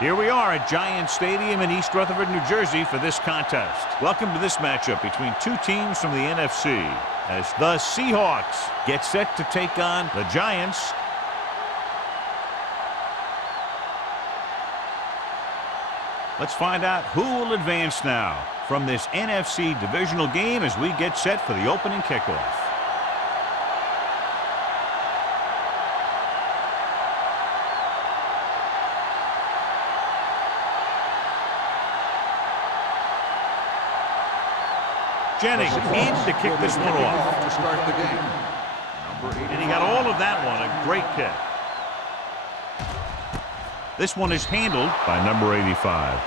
Here we are at Giant Stadium in East Rutherford, New Jersey for this contest. Welcome to this matchup between two teams from the NFC as the Seahawks get set to take on the Giants. Let's find out who will advance now from this NFC divisional game as we get set for the opening kickoff. Jennings in to kick this one off. To start the game. And he got all of that one. A great kick. This one is handled by number 85.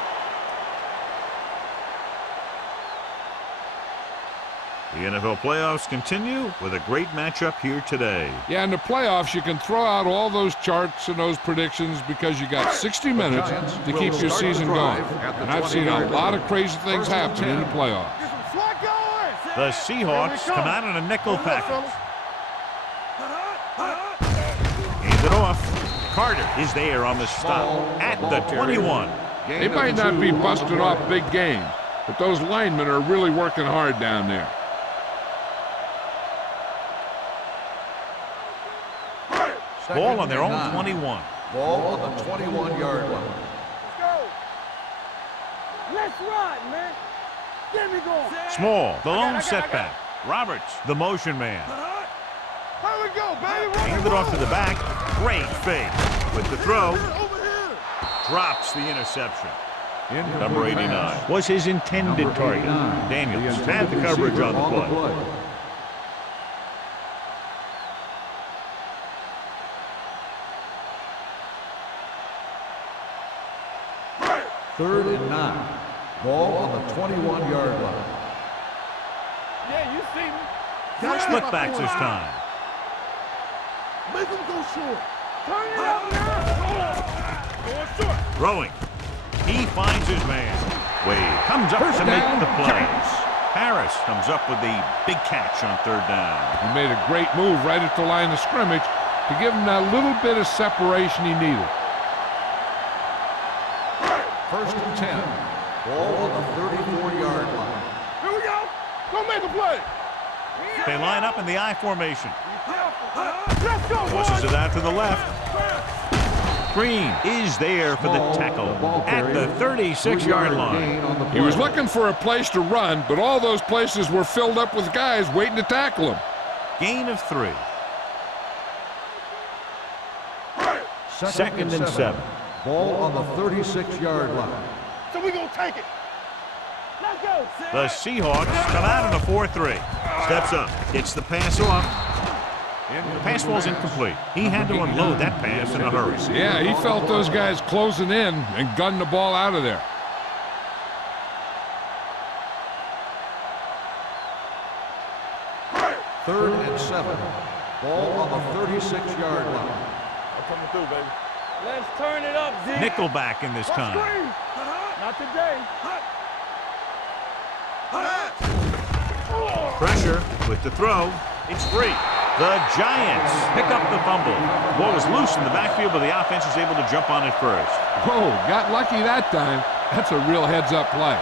The NFL playoffs continue with a great matchup here today. Yeah, in the playoffs, you can throw out all those charts and those predictions because you got 60 minutes to keep your season going. And I've seen a lot of crazy things happen in the playoffs. The Seahawks come out in a nickel package. Hands it off. Carter is there on the stop at the 21. They might not be busting off big games, but those linemen are really working hard down there. Ball on their own 21. Ball on the 21-yard line. Let's go. Let's run, man. Get me going. Small, the lone setback. Roberts, the motion man. Here we go, baby. Handed it off to the back. Great fake. With the throw. Drops the interception. Number 89 was his intended target. Daniels had the coverage on the play. Third and 9. Ball on the 21-yard line. Yeah, you see me. Split backs this time. Make him go short. Turn it up now. Going short. Throwing. He finds his man. Wade comes up to make the play. Harris comes up with the big catch on third down. He made a great move right at the line of scrimmage to give him that little bit of separation he needed. First and 10. Ball on the 34-yard line. Here we go. Go make a play. They line up in the I formation. Let's go, Forces it out to the left. Green is there for the tackle at the 36-yard line. He was looking for a place to run, but all those places were filled up with guys waiting to tackle him. Gain of 3. Second and 7. Ball on the 36-yard line. So we gonna take it. Let's go. The Seahawks come out in a 4-3. Steps up, gets the pass off. The pass ball's incomplete. He had to unload that pass in a hurry. Yeah, he felt those guys closing in and gunned the ball out of there. Third and 7. Ball on the 36-yard line. I'm coming through, baby. Let's turn it up, Z. Nickelback in this time. Not today. Pressure with the throw. It's free. The Giants pick up the fumble. Ball was loose in the backfield, but the offense is able to jump on it first. Whoa, got lucky that time. That's a real heads-up play.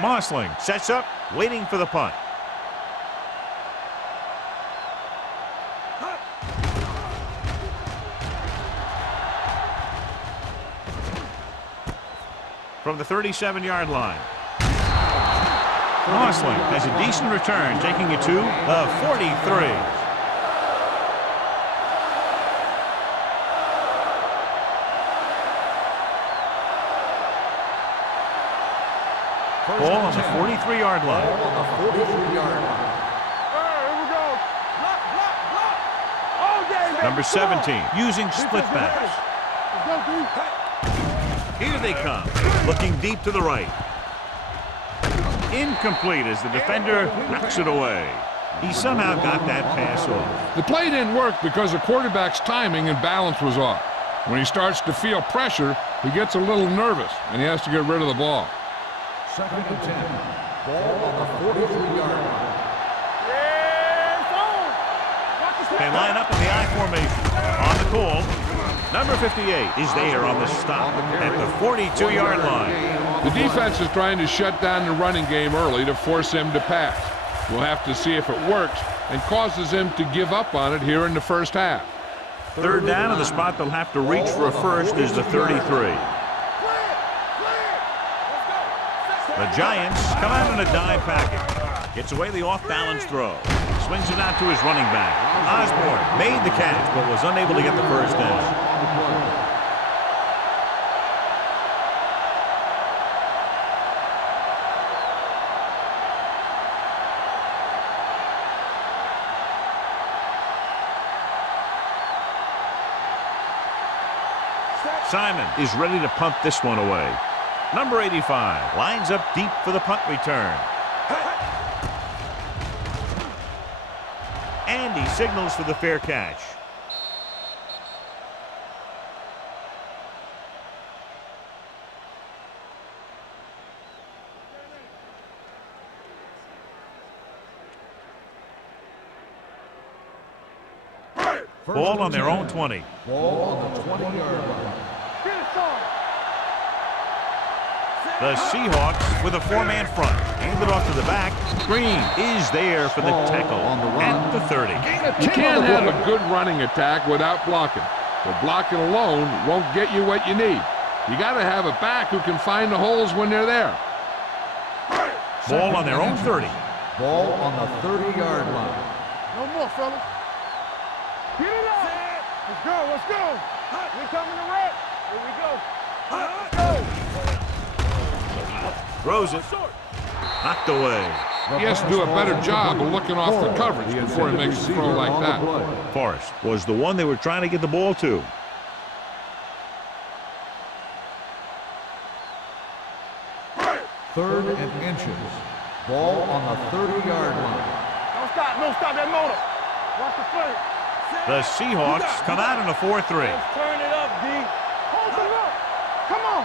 Mossling sets up, waiting for the punt. From the 37-yard line. Mossling has a decent return, taking it to the 43. Ball on the 43-yard line. Ball on the 43-yard line. Here we go. Block. All day, baby. Number 17, using split backs. Let's go, D. Here they come, looking deep to the right. Incomplete as the defender knocks it away. He somehow got that pass off. The play didn't work because the quarterback's timing and balance was off. When he starts to feel pressure, he gets a little nervous, and he has to get rid of the ball. Second and 10. Ball on the 43-yard line. They line up in the I formation. On the call, number 58 is there on the stop at the 42-yard line. The defense is trying to shut down the running game early to force him to pass. We'll have to see if it works and causes him to give up on it here in the first half. Third down, and the spot they'll have to reach for a first is the 33. The Giants come out in a dime package. Gets away the off-balance throw. Swings it out to his running back. Osborne made the catch, but was unable to get the first down. Simon is ready to punt this one away. Number 85 lines up deep for the punt return. And he signals for the fair catch. Ball on their own 20. Ball on the 20-yard line. The Seahawks with a four-man front. Handed off to the back. Green is there for the tackle at the 30. You can't have a good running attack without blocking. But blocking alone won't get you what you need. You got to have a back who can find the holes when they're there. Ball on their own 30. Ball on the 30-yard line. No more, fellas. Get it up. Let's go, let's go. We coming to wreck. Here we go. Let's go. Throws it. Knocked away. He has to do a better job of looking off the coverage before he makes a throw like that. Forrest was the one they were trying to get the ball to. Third and inches. Ball on the 30-yard line. Don't stop that motor. Watch the play. The Seahawks come out in a 4-3. Turn it up, D. Hold it up. Come on.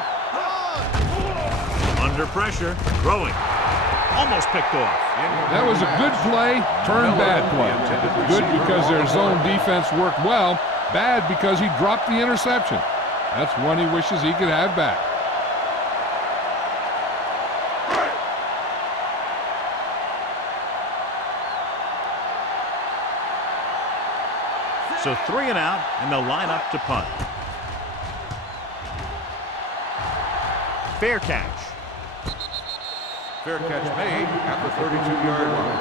Under pressure, throwing. Almost picked off. That was a good play, turned bad play. Good because their zone defense worked well, bad because he dropped the interception. That's one he wishes he could have back. So 3 and out, and they'll line up to punt. Fair catch. Fair catch made at the 32-yard line.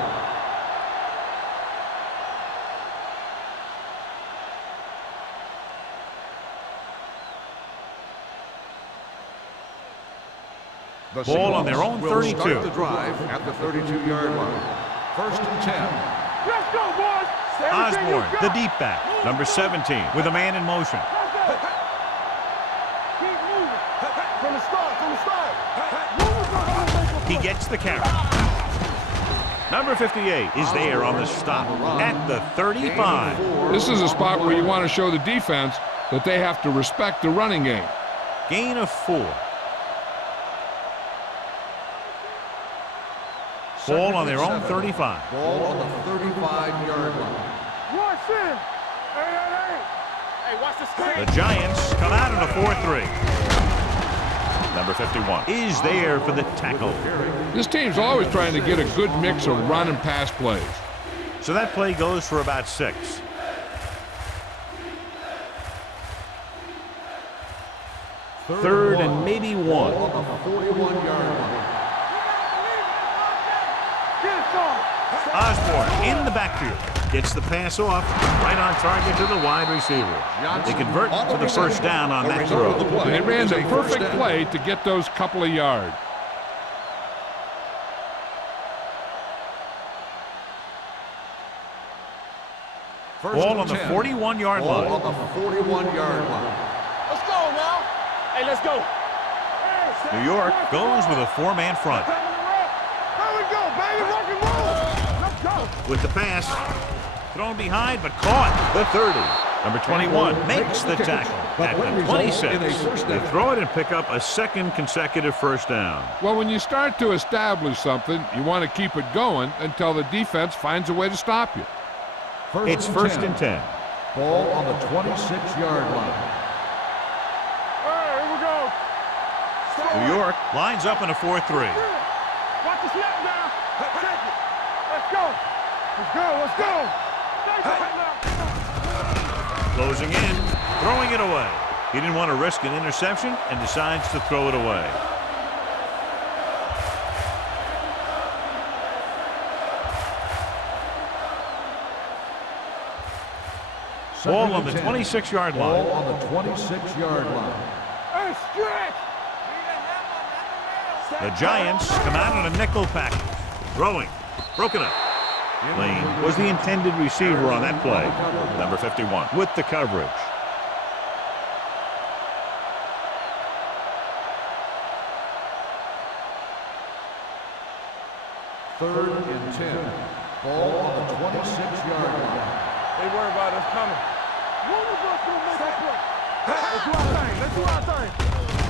The Ball on their own will 32. Start the drive at the 32-yard line. First and 10. Let's go, boys. Osborne, the deep back, number 17, with a man in motion. Keep moving. From the start. He gets the carry. Number 58 is there on the stop at the 35. This is a spot where you want to show the defense that they have to respect the running game. Gain of 4. Ball on their own 35. Ball on the 35-yard line. Rush in. Hey, watch the screen. The Giants come out in a 4-3. Number 51 is there for the tackle. This team's always trying to get a good mix of run and pass plays. So that play goes for about 6. Third and maybe 1. Ball on the 41-yard line. Osborne in the backfield. Gets the pass off. Right on target to the wide receiver. They convert for the first down on that throw. They ran the perfect play to get those couple of yards. Ball on the 41-yard line. Ball on the 41-yard line. Let's go now. Hey, let's go. New York goes with a 4-man front. There we go, baby. Rock and roll. Let's go. With the pass, thrown behind but caught. The 30. Number 21 makes the tackle at the 26. They throw it and pick up a second consecutive first down. Well, when you start to establish something, you want to keep it going until the defense finds a way to stop you. It's first and 10. Ball on the 26-yard line. Here we go. New York lines up in a 4-3. Watch the snap down. Take it. Let's go. Let's go. Let's go. Closing in, throwing it away. He didn't want to risk an interception and decides to throw it away. Ball on the 26-yard line. Ball on the 26-yard line. Hey, stretch. The Giants come out on a nickel package. Throwing. Broken up. Lane was the intended receiver on that play. Number 51 with the coverage. Third and 10. Ball on the 26-yard line. They worry about us coming. One of us will make a play. Let's do our thing. Let's do our thing.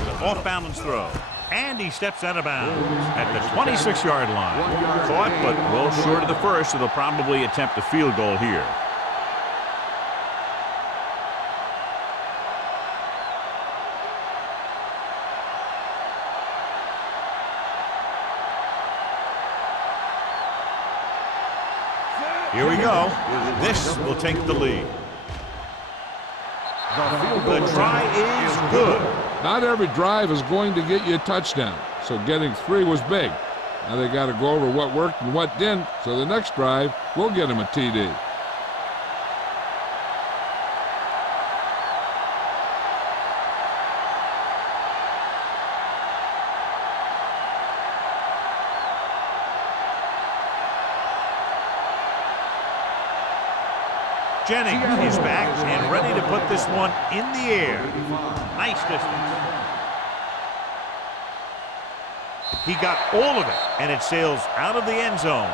The off-balance throw. And he steps out of bounds at the 26-yard line. Caught, but well short of the first, so they'll probably attempt a field goal here. Here we go. This will take the lead. The try is good. Not every drive is going to get you a touchdown, so getting 3 was big. Now they got to go over what worked and what didn't, so the next drive will get them a TD. Jennings is back and ready to put this one in the air. Nice distance. He got all of it, and it sails out of the end zone.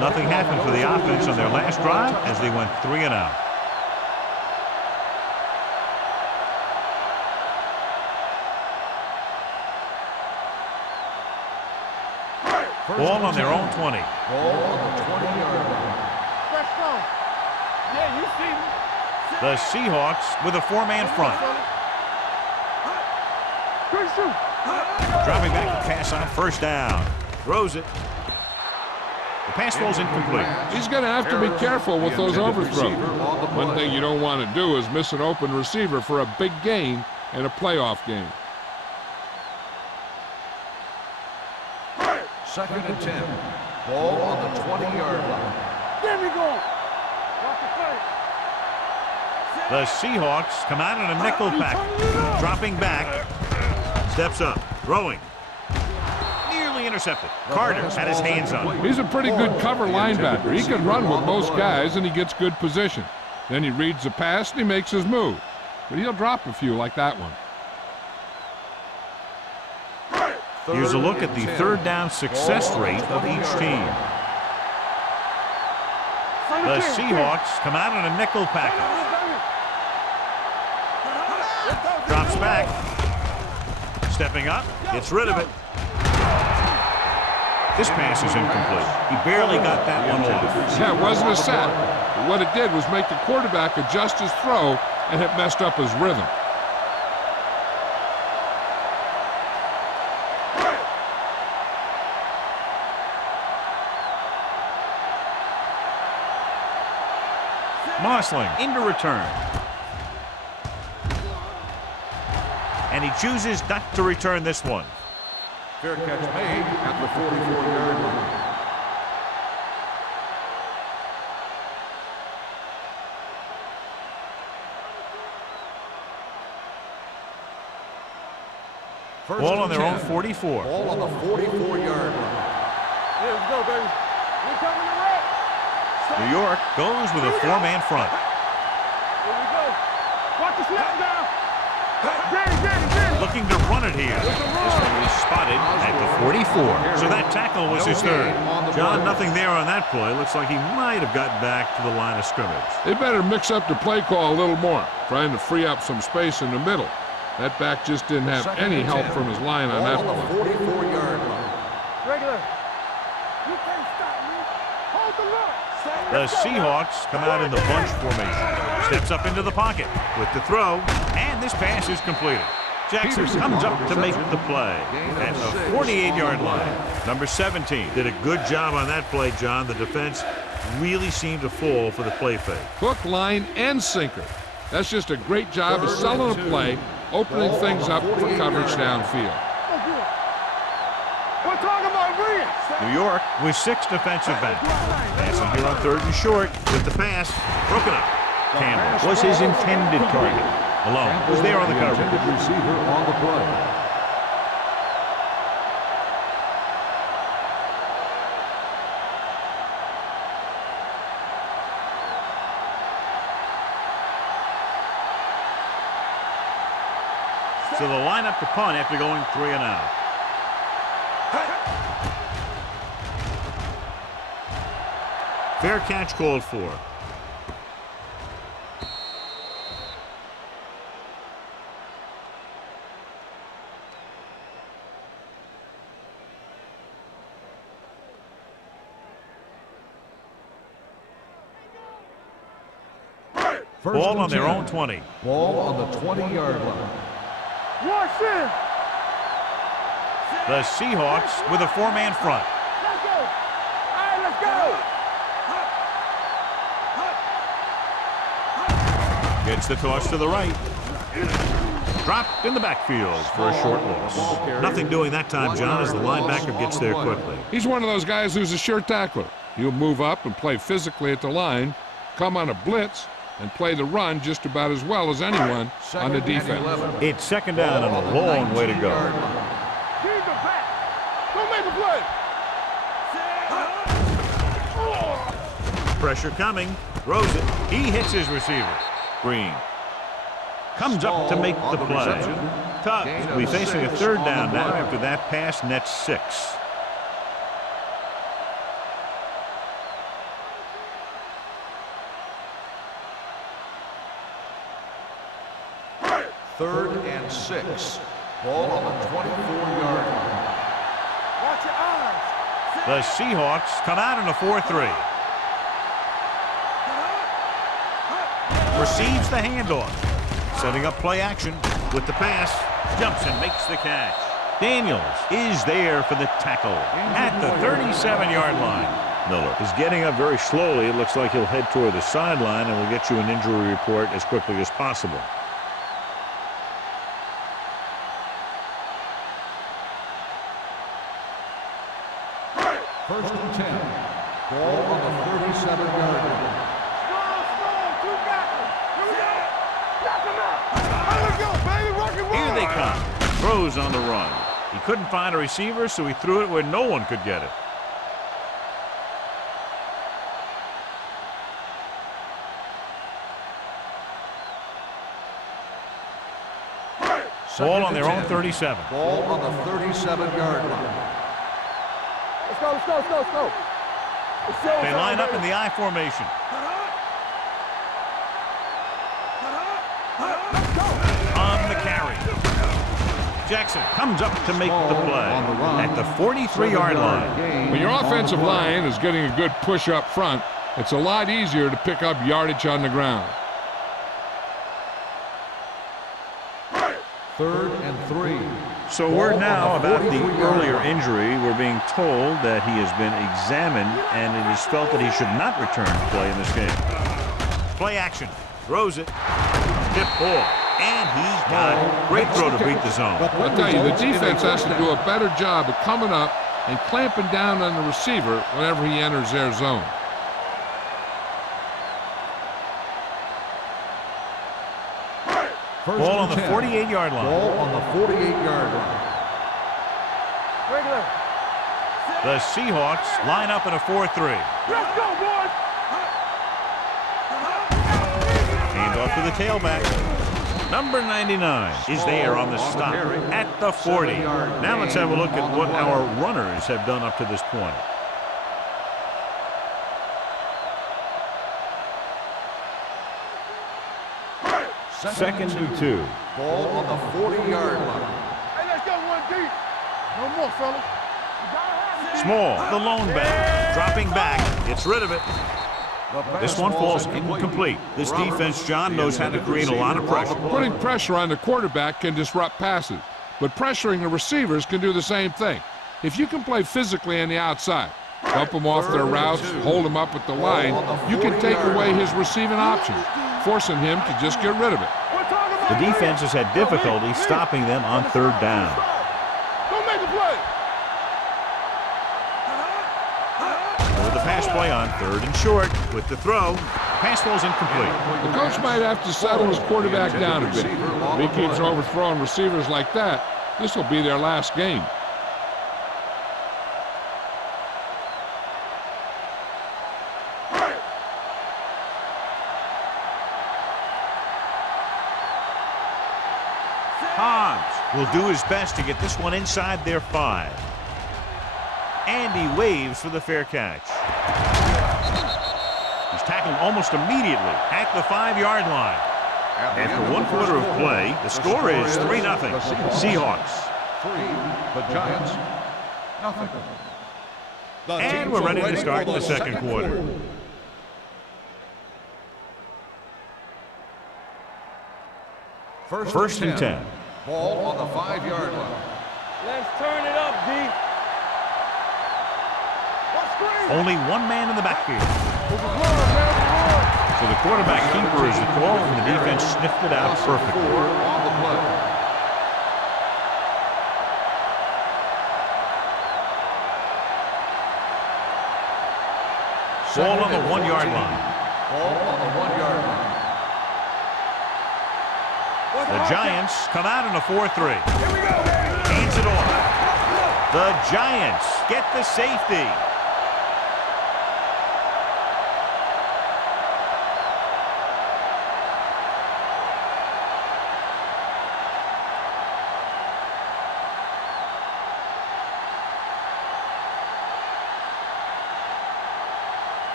Nothing happened for the offense on their last drive as they went 3 and out. Ball on their own 20. Ball on the 20-yard line. Let's go. Yeah, you see me. The Seahawks with a 4-man front. Good shoot. Dropping back to pass on first down. Throws it. The pass falls incomplete. He's going to have to be careful with those overthrows. One thing you don't want to do is miss an open receiver for a big gain in a playoff game. Second and 10. Ball on the 20-yard line. There we go. Watch the play. The Seahawks come out in a nickel pack. Dropping back. Steps up. Throwing. Nearly intercepted. Carter had his hands on it. He's a pretty good cover linebacker. He can run with most guys, and he gets good position. Then he reads the pass, and he makes his move. But he'll drop a few like that one. Here's a look at the third down success rate of each team. The Seahawks come out in a nickel package. Drops back. Stepping up. Gets rid of it. This pass is incomplete. He barely got that one off. Yeah, it wasn't a sack. But what it did was make the quarterback adjust his throw, and it messed up his rhythm. Mossling into return. And he chooses not to return this one. Fair catch made at the 44-yard line. Ball on their own 44. Ball on the 44-yard line. Yeah, let's go, baby. We coming to wreck. New York goes with a 4-man front. Here we go. Watch the snap down. Looking to run it here. This one was spotted at the 44. So that tackle was his third. John, nothing there on that play. Looks like he might have gotten back to the line of scrimmage. They better mix up the play call a little more, trying to free up some space in the middle. That back just didn't have any help from his line on that play. 44-yard line. Regular. You can't stop me. Hold the look. The Seahawks come out in the bunch formation. Steps up into the pocket with the throw, and this pass is completed. Jackson comes up to make the play at the 48-yard line. Number 17 did a good job on that play, John. The defense really seemed to fall for the play fake. Hook, line, and sinker. That's just a great job of selling a play, opening things up for coverage downfield. We're talking about Williams. New York with 6 defensive backs. Passing here on 3rd and short with the pass broken up. Campbell was his intended target. Malone was there on the coverage. Intended receiver on the play. So the lineup to punt after going 3 and out. Fair catch called for. Ball on their own 20. Ball on the 20-yard line. Watch in. The Seahawks with a 4-man front. Let's go. All right, let's go. Gets the toss to the right. Dropped in the backfield for a short loss. Nothing doing that time, John, as the linebacker gets there quickly. He's one of those guys who's a sure tackler. He'll move up and play physically at the line, come on a blitz, and play the run just about as well as anyone on the defense. It's 2nd down and a long way to go. Keep the back. Don't make the play. Pressure coming. Throws it. He hits his receiver. Green comes up to make the play. Tubbs will be facing a 3rd down now after that pass nets 6. Third and 6. Ball on the 24-yard line. Watch your eyes. The Seahawks come out in a 4-3. Receives the handoff. Setting up play action with the pass. Jumps and makes the catch. Daniels is there for the tackle at the 37-yard line. Miller is getting up very slowly. It looks like he'll head toward the sideline, and we'll get you an injury report as quickly as possible. First and 10. Ball on the 37-yard line. Here they come. Throws on the run. He couldn't find a receiver, so he threw it where no one could get it. Ball on their own 37. Ball on the 37-yard line. Let's go, let's go, let's go, let's go. They line up in the I formation. On the carry. Jackson comes up to make the play at the 43-yard line. When your offensive line is getting a good push up front, it's a lot easier to pick up yardage on the ground. 3rd and 3. So word now about the earlier injury. We're being told that he has been examined and it is felt that he should not return to play in this game. Play action. Throws it. Tip ball. And he's got it. Great throw to beat the zone. I'll tell you, the defense has to do a better job of coming up and clamping down on the receiver whenever he enters their zone. Ball on the 48-yard line. Ball on the 48-yard line. Regular. The Seahawks line up in a 4-3. Let's go, boys. Hand off to the tailback. Number 99 is there on the stop at the 40. Now let's have a look at what our runners have done up to this point. Second and 2. Ball on the 40-yard line. Hey, let's go one deep. No more, fellas. Small, the lone back, dropping back, gets rid of it. This one falls incomplete. This defense, John, knows how to create a lot of pressure. Putting pressure on the quarterback can disrupt passes, but pressuring the receivers can do the same thing. If you can play physically on the outside, bump them off their routes, hold them up at the line, you can take away his receiving options, forcing him to just get rid of it. The defense has had difficulty stopping them on third down. Don't make a play. With the pass play on third and short, with the throw, pass ball's incomplete. The coach might have to settle his quarterback down a bit. If he keeps overthrowing receivers like that, this will be their last game. Will do his best to get this one inside their 5. And he waves for the fair catch. He's tackled almost immediately at the 5-yard line. After 1 quarter of play, the score is 3-0. Seahawks. 3, the Giants, nothing. And we're ready to start the second quarter. First and 10. Ball on the 5-yard line. Let's turn it up, D. Only one man in the backfield. So the quarterback keeper is the call, and the defense sniffed it out perfectly. On the play. Ball on the 1-yard line. Ball on the 1-yard line. The Giants come out in a 4-3. Hands it off. The Giants get the safety.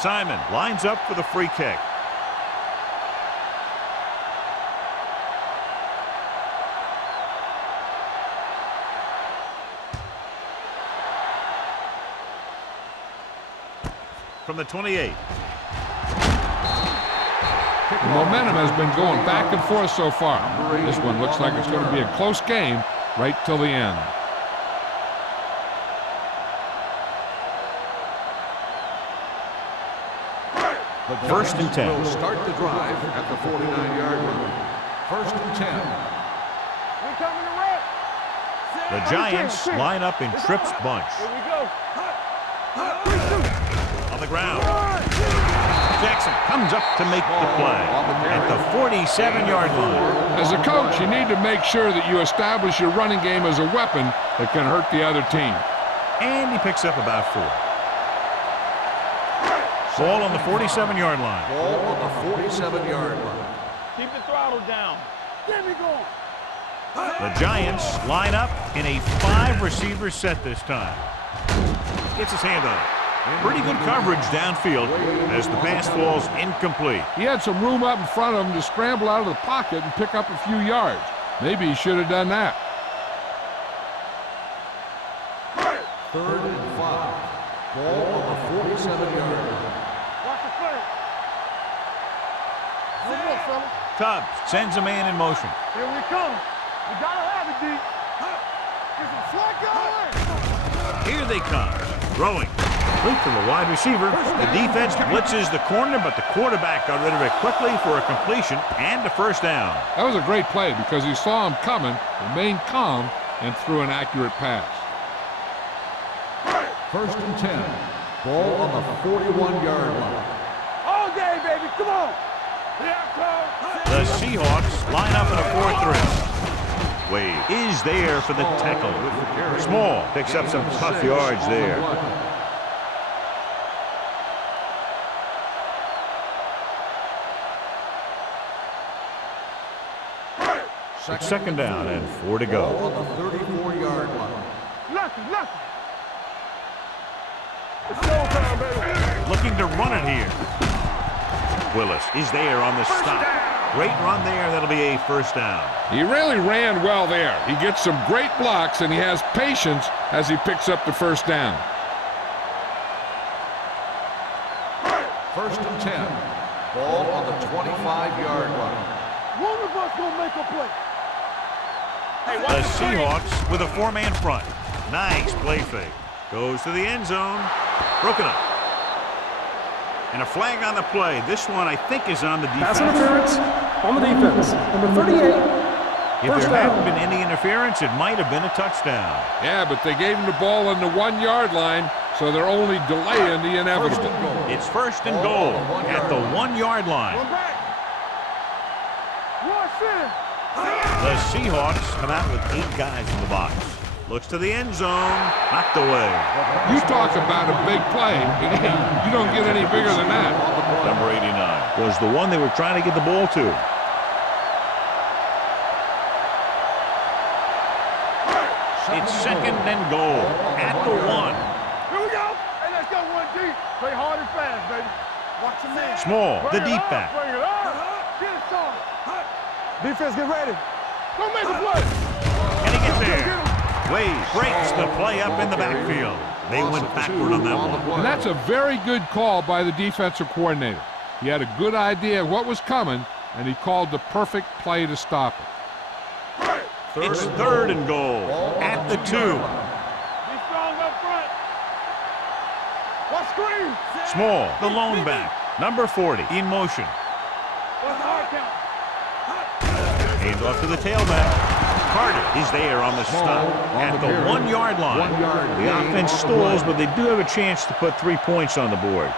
Simon lines up for the free kick. From the 28. The momentum has been going back and forth so far. This one looks like it's going to be a close game right till the end. First and 10. Will start the drive at the 49-yard line. First and 10. We coming to rep. The Giants line up in Tripp's bunch. Here we go. On the ground. Jackson comes up to make the play at the 47-yard line. As a coach, you need to make sure that you establish your running game as a weapon that can hurt the other team. And he picks up about 4. Ball on the 47-yard line. Ball on the 47-yard line. Keep the throttle down. There we go. The Giants line up in a 5-receiver set this time. Gets his hand on it. Pretty good coverage downfield as the pass falls incomplete. He had some room up in front of him to scramble out of the pocket and pick up a few yards. Maybe he should have done that. Third and 5. Ball on the 47-yard line. Watch the foot. No more, fellas. Tubbs sends a man in motion. Here we come. We gotta have it, D. Get some slack going. Here they come. Throwing. Complete to the wide receiver. The defense blitzes the corner, but the quarterback got rid of it quickly for a completion and a first down. That was a great play because he saw him coming, remained calm, and threw an accurate pass. First and 10. Ball on the 41-yard line. All day, baby. Come on. The Seahawks line up in a 4-3. Wade is there for the tackle. Small picks up some tough yards there. It's second down and 4 to go. Ball on the 34-yard line. Lucky. It's showtime, baby. Looking to run it here. Willis is there on the stop. Great run there. That'll be a first down. He really ran well there. He gets some great blocks, and he has patience as he picks up the first down. First and 10. Ball on the 25-yard line. One of us gonna make a play. The Seahawks with a 4-man front. Nice play fake. Goes to the end zone. Broken up. And a flag on the play. This one, I think, is on the defense. Pass interference on the defense. Number 38. If there hadn't been any interference, it might have been a touchdown. Yeah, but they gave him the ball on the 1-yard line, so they're only delaying the inevitable. It's first and goal at the 1-yard line. One back. Rush in. The Seahawks come out with 8 guys in the box. Looks to the end zone. Knocked away. You talk about a big play. You don't get any bigger than that. Number 89 was the one they were trying to get the ball to. It's second and goal at the 1. Here we go. Hey, let's go 1 deep. Play hard and fast, baby. Watch the man. Small, the Bring it deep up, back. Bring it up. Get it started. Defense, get ready. Go make a play. Can he get there? Wade breaks the play up in the backfield. They went backward on that one. And that's a very good call by the defensive coordinator. He had a good idea of what was coming, and he called the perfect play to stop it. It's third and goal at the 2. Be strong up front. What screen? Small, the lone back. Number 40 in motion. What's the hard count? Hands off to the tailback. Carter is there on the stop at the 1-yard line. The offense stalls, but they do have a chance to put 3 points on the board.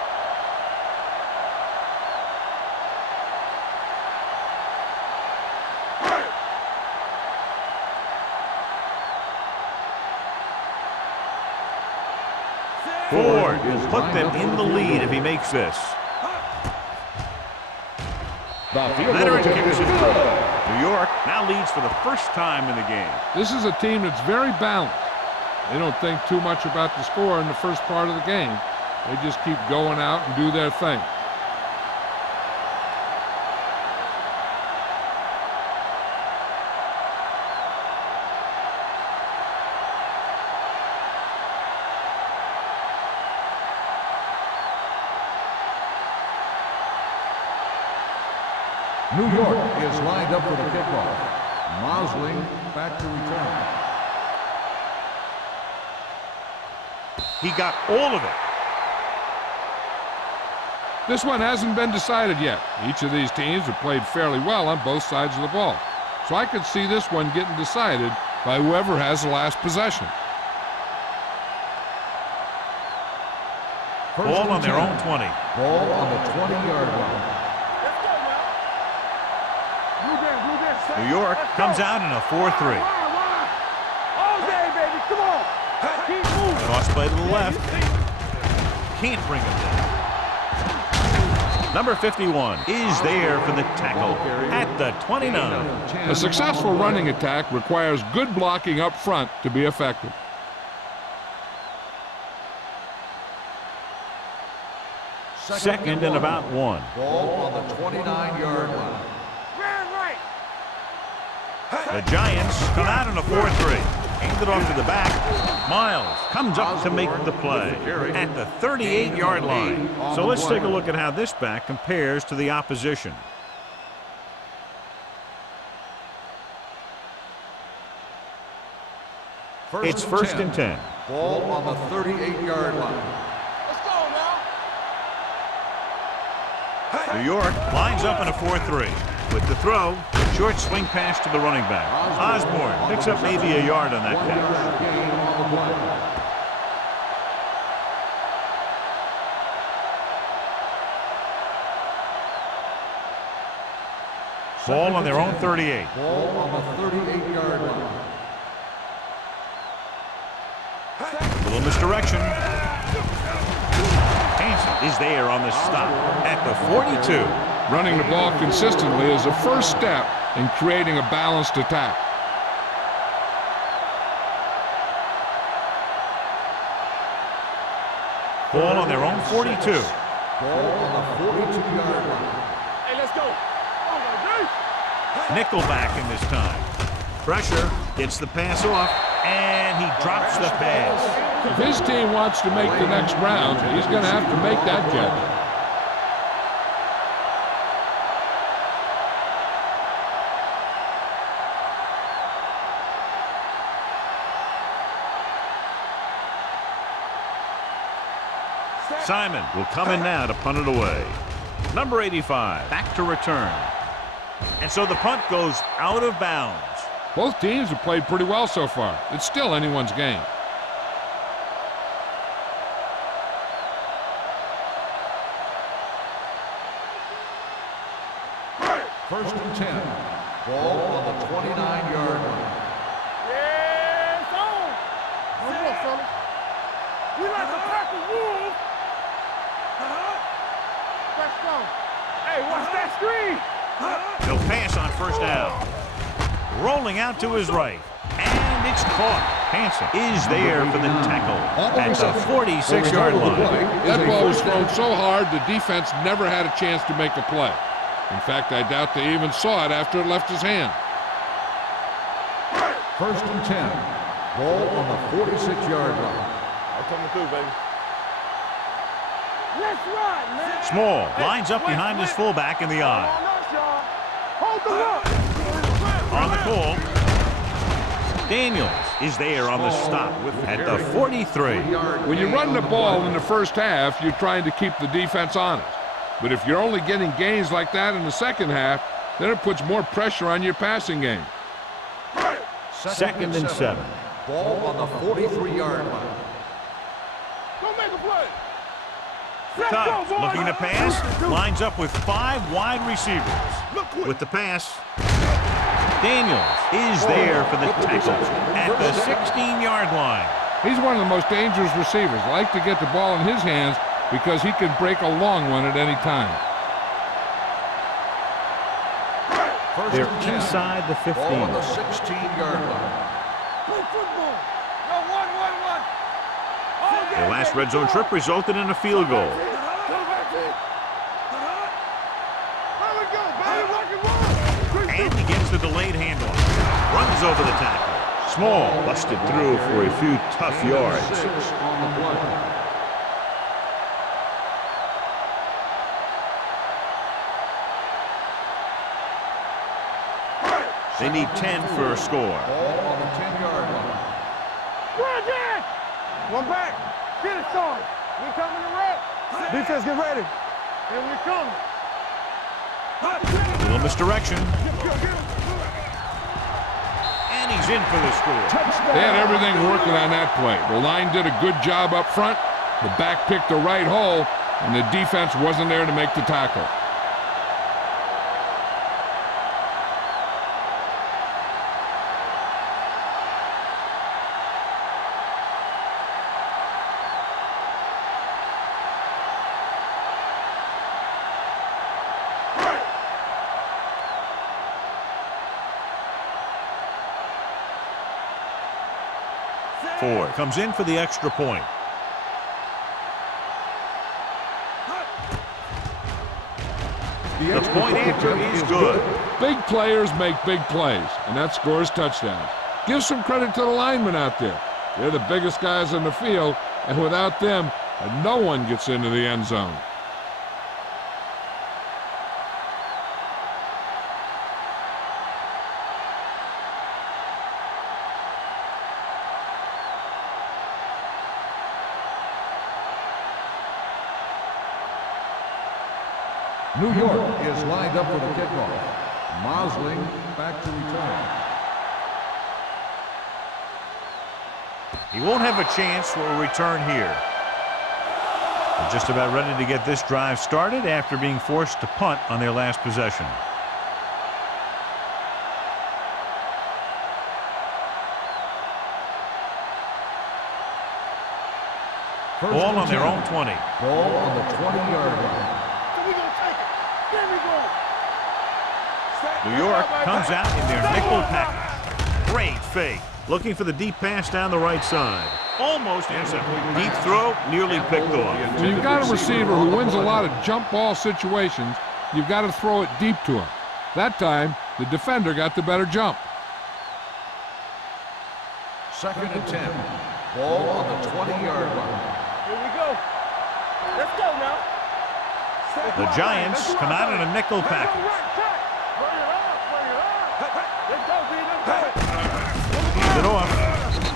Ford will put them in the lead if he makes this. Veteran kicks it good. New York now leads for the first time in the game. This is a team that's very balanced. They don't think too much about the score in the first part of the game. They just keep going out and do their thing. New York is lined up for the kickoff. Mosling back to return. He got all of it. This one hasn't been decided yet. Each of these teams have played fairly well on both sides of the ball. So I could see this one getting decided by whoever has the last possession. Ball on their own 20. Ball on the 20-yard line. New York comes out in a 4-3. All day, baby. Come on. Keep moving. Toss play to the left. Can't bring him down. Number 51 is there for the tackle at the 29. A successful running attack requires good blocking up front to be effective. Second and about 1. Ball on the 29-yard line. The Giants come out in a 4-3. Hand it off to the back. Miles comes up to make the play at the 38-yard line. So let's take a look at how this back compares to the opposition. It's first and 10. Ball on the 38-yard line. Let's go now. New York lines up in a 4-3. With the throw, short swing pass to the running back. Osborne picks up maybe a yard on that catch. Ball on their own 38. Ball on the 38-yard line. A little misdirection. Hanson is there on the stop at the 42. Running the ball consistently is the first step and creating a balanced attack. Ball on their own 42. Ball on the 42-yard line. Hey, let's go. Nickelback in this time. Pressure, gets the pass off, and he drops the pass. If his team wants to make the next round, he's going to have to make that catch. Simon will come in now to punt it away. Number 85, back to return. And so the punt goes out of bounds. Both teams have played pretty well so far. It's still anyone's game. First and 10. Ball on the 29-yard line. Yes, on. Come on, fella. We like to pack the wolves. Let's go. Hey, watch that screen. He'll pass on first down. Rolling out to his right. And it's caught. Hansen is there for the tackle at the 46-yard line. That ball was thrown so hard, the defense never had a chance to make a play. In fact, I doubt they even saw it after it left his hand. First and 10. Ball on the 46-yard line. I'm coming through, baby. Let's run, man. Small lines up behind his fullback in the eye. Hold the look. On the call. Daniels is there on the stop at the 43. When you run the ball in the first half, you're trying to keep the defense honest. But if you're only getting gains like that in the second half, then it puts more pressure on your passing game. Second and 7. Ball on the 43-yard line. Go make a play. Tubbs looking to pass, lines up with 5 wide receivers. With the pass, Daniels is there for the tackle at the 16-yard line. He's one of the most dangerous receivers. I like to get the ball in his hands because he can break a long one at any time. They're inside the 15. Ball on the 16-yard line. Play football. No, one. Their last red zone trip resulted in a field goal. And he gets the delayed handoff. Runs over the tackle. Small busted through for a few tough yards. 6 on the play. They need 10 for a score. Ball on the 10-yard line. Project! One back. Get it started. We coming to wreck. Defense, get ready. Here we come. A little misdirection. And he's in for the score. They had everything working on that play. The line did a good job up front. The back picked the right hole, and the defense wasn't there to make the tackle. Ford comes in for the extra point. The point after is good. Big players make big plays, and that scores touchdowns. Give some credit to the linemen out there. They're the biggest guys in the field, and without them, no one gets into the end zone. New York is lined up for the kickoff. Mosling back to return. He won't have a chance for a return here. They're just about ready to get this drive started after being forced to punt on their last possession. Ball on their own 20. Ball on the 20-yard line. We gonna take it. There we go. Stay. New York comes out in their nickel package. Great fake. Looking for the deep pass down the right side. Almost intercepted. Deep throw, nearly picked off. When you've got a receiver who wins a lot of jump ball situations, you've got to throw it deep to him. That time, the defender got the better jump. 2nd and 10. Ball on the 20-yard line. Here we go. Let's go now. The Giants come out in a nickel package. Let's go, B. Let's go. Hands it off.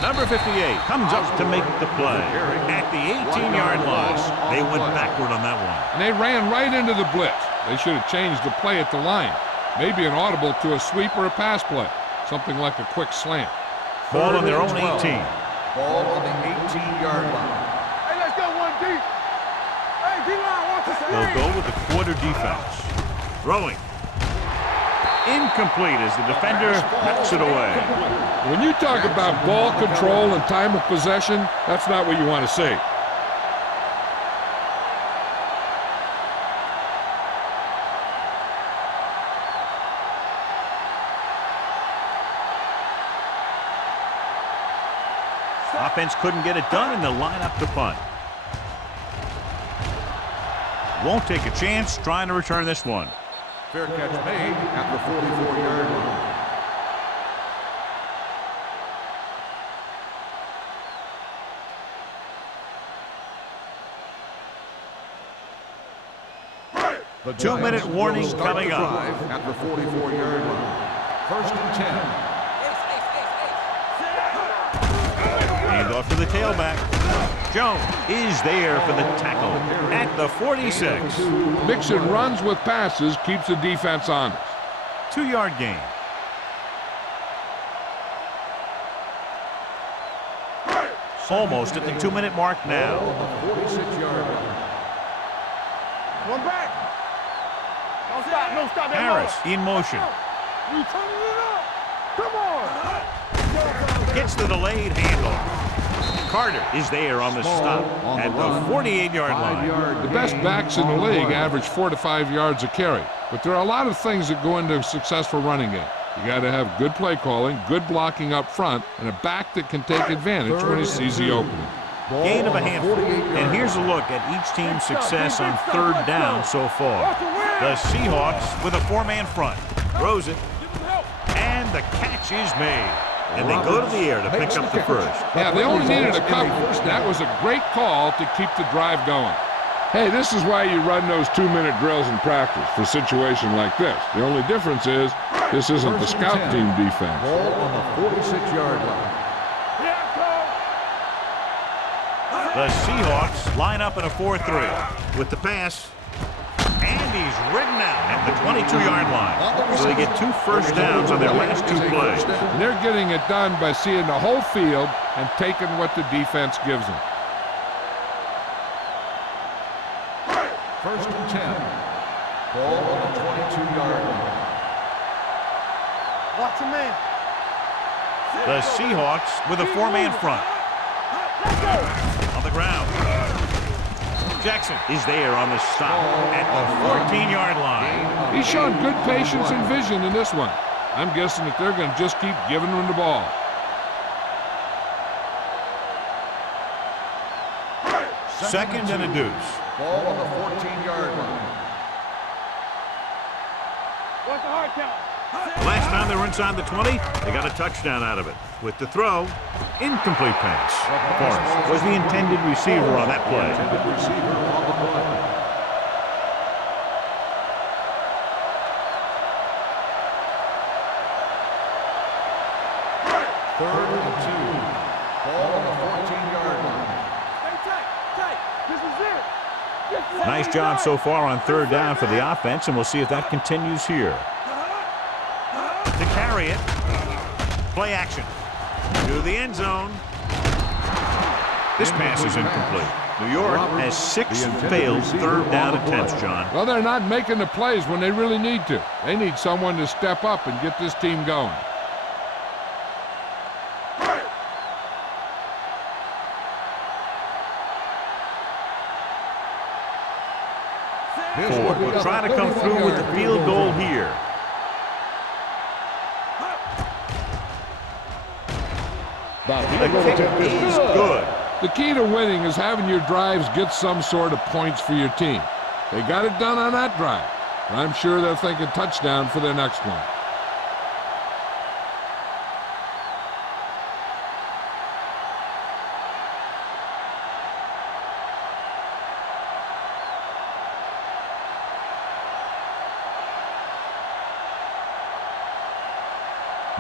Number 58 comes up to make the play. At the 18-yard line, they went backward on that one. And they ran right into the blitz. They should have changed the play at the line. Maybe an audible to a sweep or a pass play. Something like a quick slant. Ball on their own 18. Ball on the 18-yard line. Hey, let's go one deep. Hey, D-line, watch the screen. They'll go with the quarter defense. Throwing. Incomplete as the defender knocks it away. When you talk about ball control and time of possession, that's not what you want to see. Offense couldn't get it done, and they'll line up to punt. Won't take a chance trying to return this one. Fair catch made at the 44-yard line. The 2-minute warning coming up. At the 44-yard line. 1st and 10. Hand off to the tailback. Jones is there for the tackle at the 46. Mixing runs with passes keeps the defense honest. 2-yard gain. Almost at the 2-minute mark now. 46-yard line. One back. Don't stop. No stop. Harris in motion. You turning it up. Come on. Gets the delayed handoff. Carter is there on the stop at the 48-yard line. The best backs in the league average 4 to 5 yards a carry. But there are a lot of things that go into a successful running game. You got to have good play calling, good blocking up front, and a back that can take advantage when he sees the opening. Gain of a handful. And here's a look at each team's success on 3rd down so far. The Seahawks with a 4-man front. Throws it. And the catch is made. And they go to the air to pick up the first. Yeah, they only needed a couple. That was a great call to keep the drive going. Hey, this is why you run those 2-minute drills in practice for a situation like this. The only difference is this isn't the scout team defense. Ball on the 46-yard line. The Seahawks line up in a 4-3 with the pass. And he's ridden out at the 22-yard line. So they get 2 first downs on their last 2 plays. And they're getting it done by seeing the whole field and taking what the defense gives them. 1st and 10. Ball on the 22-yard line. Watch a man. The Seahawks with a 4-man front. On the ground. Jackson is there on the stop at the 14-yard line. He's shown good patience and vision in this one. I'm guessing that they're going to just keep giving him the ball. 2nd and a deuce. Ball on the 14-yard line. What's the hard count? The last time they were inside the 20, they got a touchdown out of it. With the throw, incomplete pass. Forrest was the intended receiver on that play. Third and 2. Ball on the 14-yard line. Stay tight. This is it. Nice job so far on 3rd down for the offense, and we'll see if that continues here. To carry it. Play action. To the end zone. This pass is incomplete. New York has 6 failed 3rd down attempts, John. Well, they're not making the plays when they really need to. They need someone to step up and get this team going. Ford will try to come through with the field goal here. The The field goal kick attempt is is good. The key to winning is having your drives get some sort of points for your team. They got it done on that drive. And I'm sure they're thinking touchdown for their next one.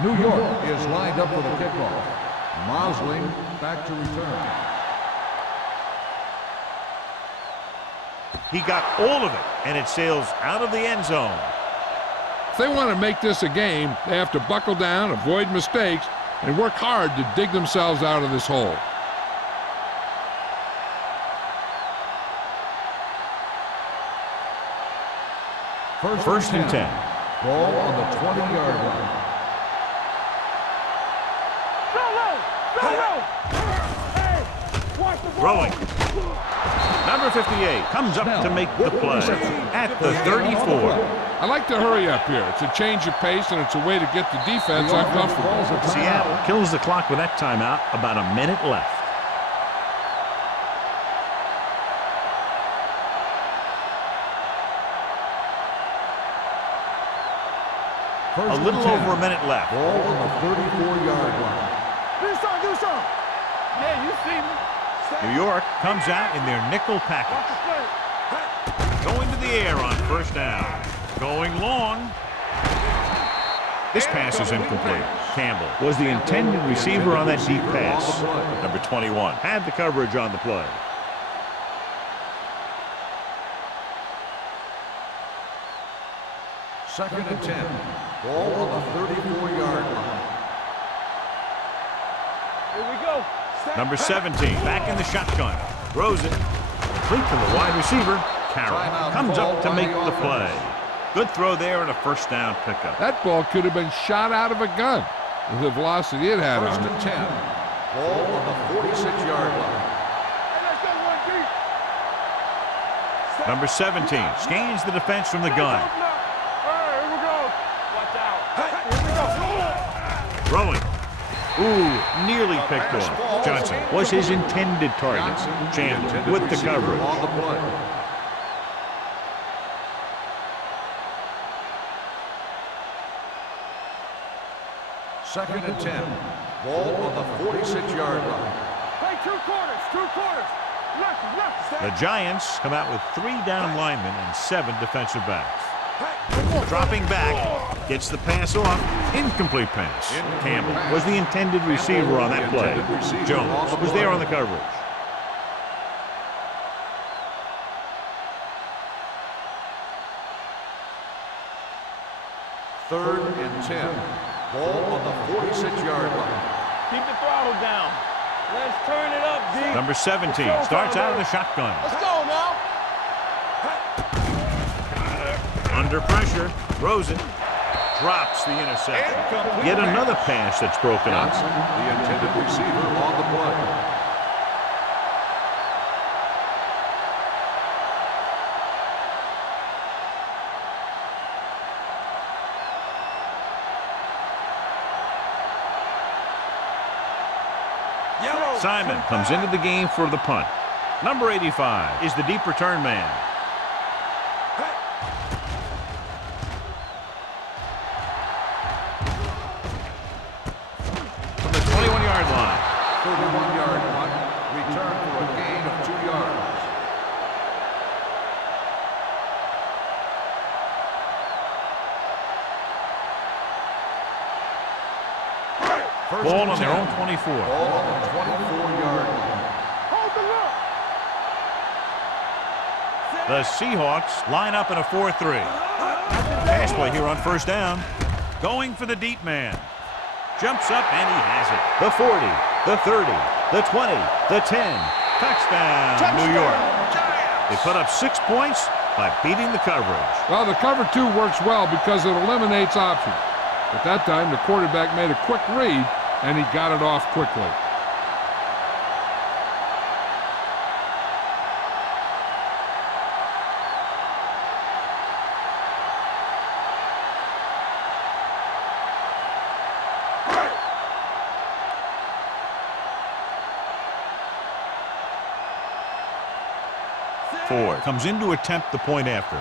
New York is lined up for the kickoff. Mosling back to return. He got all of it, and it sails out of the end zone. If they want to make this a game, they have to buckle down, avoid mistakes, and work hard to dig themselves out of this hole. First and 10. Ball on the 20-yard line. Throwing. Number 58 comes up to make the play at the 34. I like to hurry up here. It's a change of pace, and it's a way to get the defense uncomfortable. Seattle kills the clock with that timeout. About a minute left. A little over a minute left. Ball on the 34-yard line. Do something. Yeah, you see me. New York comes out in their nickel package. Going to the air on first down. Going long. This pass is incomplete. Campbell was the intended receiver on that deep pass. Number 21 had the coverage on the play. Second and 10. Ball on the 34-yard line. Here we go. Number 17 back in the shotgun. Throws it. Complete to the wide receiver. Carroll comes up to make the play. Good throw there and a first down pickup. That ball could have been shot out of a gun with the velocity it had First on it. and 10. Ball on the 46-yard line. Hey, let's go one deep. Number 17 scans the defense from the gun. All right, here we go. Watch out. Here we go. Throwing. Ooh, nearly picked off. Johnson was his intended target. Chandler with the coverage. On the play. Second and 10. Ball on the 46-yard line. Play two quarters. Left. The Giants come out with 3 down linemen and 7 defensive backs. Dropping back, gets the pass off. Incomplete pass. Campbell was the intended receiver on that play. Jones was there on the coverage. Third and 10. Ball on the 46-yard line. Keep the throttle down. Let's turn it up, D. Number 17 starts out of the shotgun. Let's go now. Under pressure, throws it, drops the interception. Yet another pass that's broken up. Johnson, the intended receiver, on the play. Simon comes into the game for the punt. Number 85 is the deep return man. From the 21-yard line. 31-yard punt. Return for a gain of 2 yards. Ball on their own 24. Ball on the 24-yard line. Hold the look. The Seahawks line up in a 4-3. Pass play here on first down. Going for the deep man. Jumps up and he has it. The 40, the 30, the 20, the 10. Touchdown, New York. They put up 6 points by beating the coverage. Well, the cover 2 works well because it eliminates options. At that time, the quarterback made a quick read, and he got it off quickly. forward. Comes in to attempt the point after.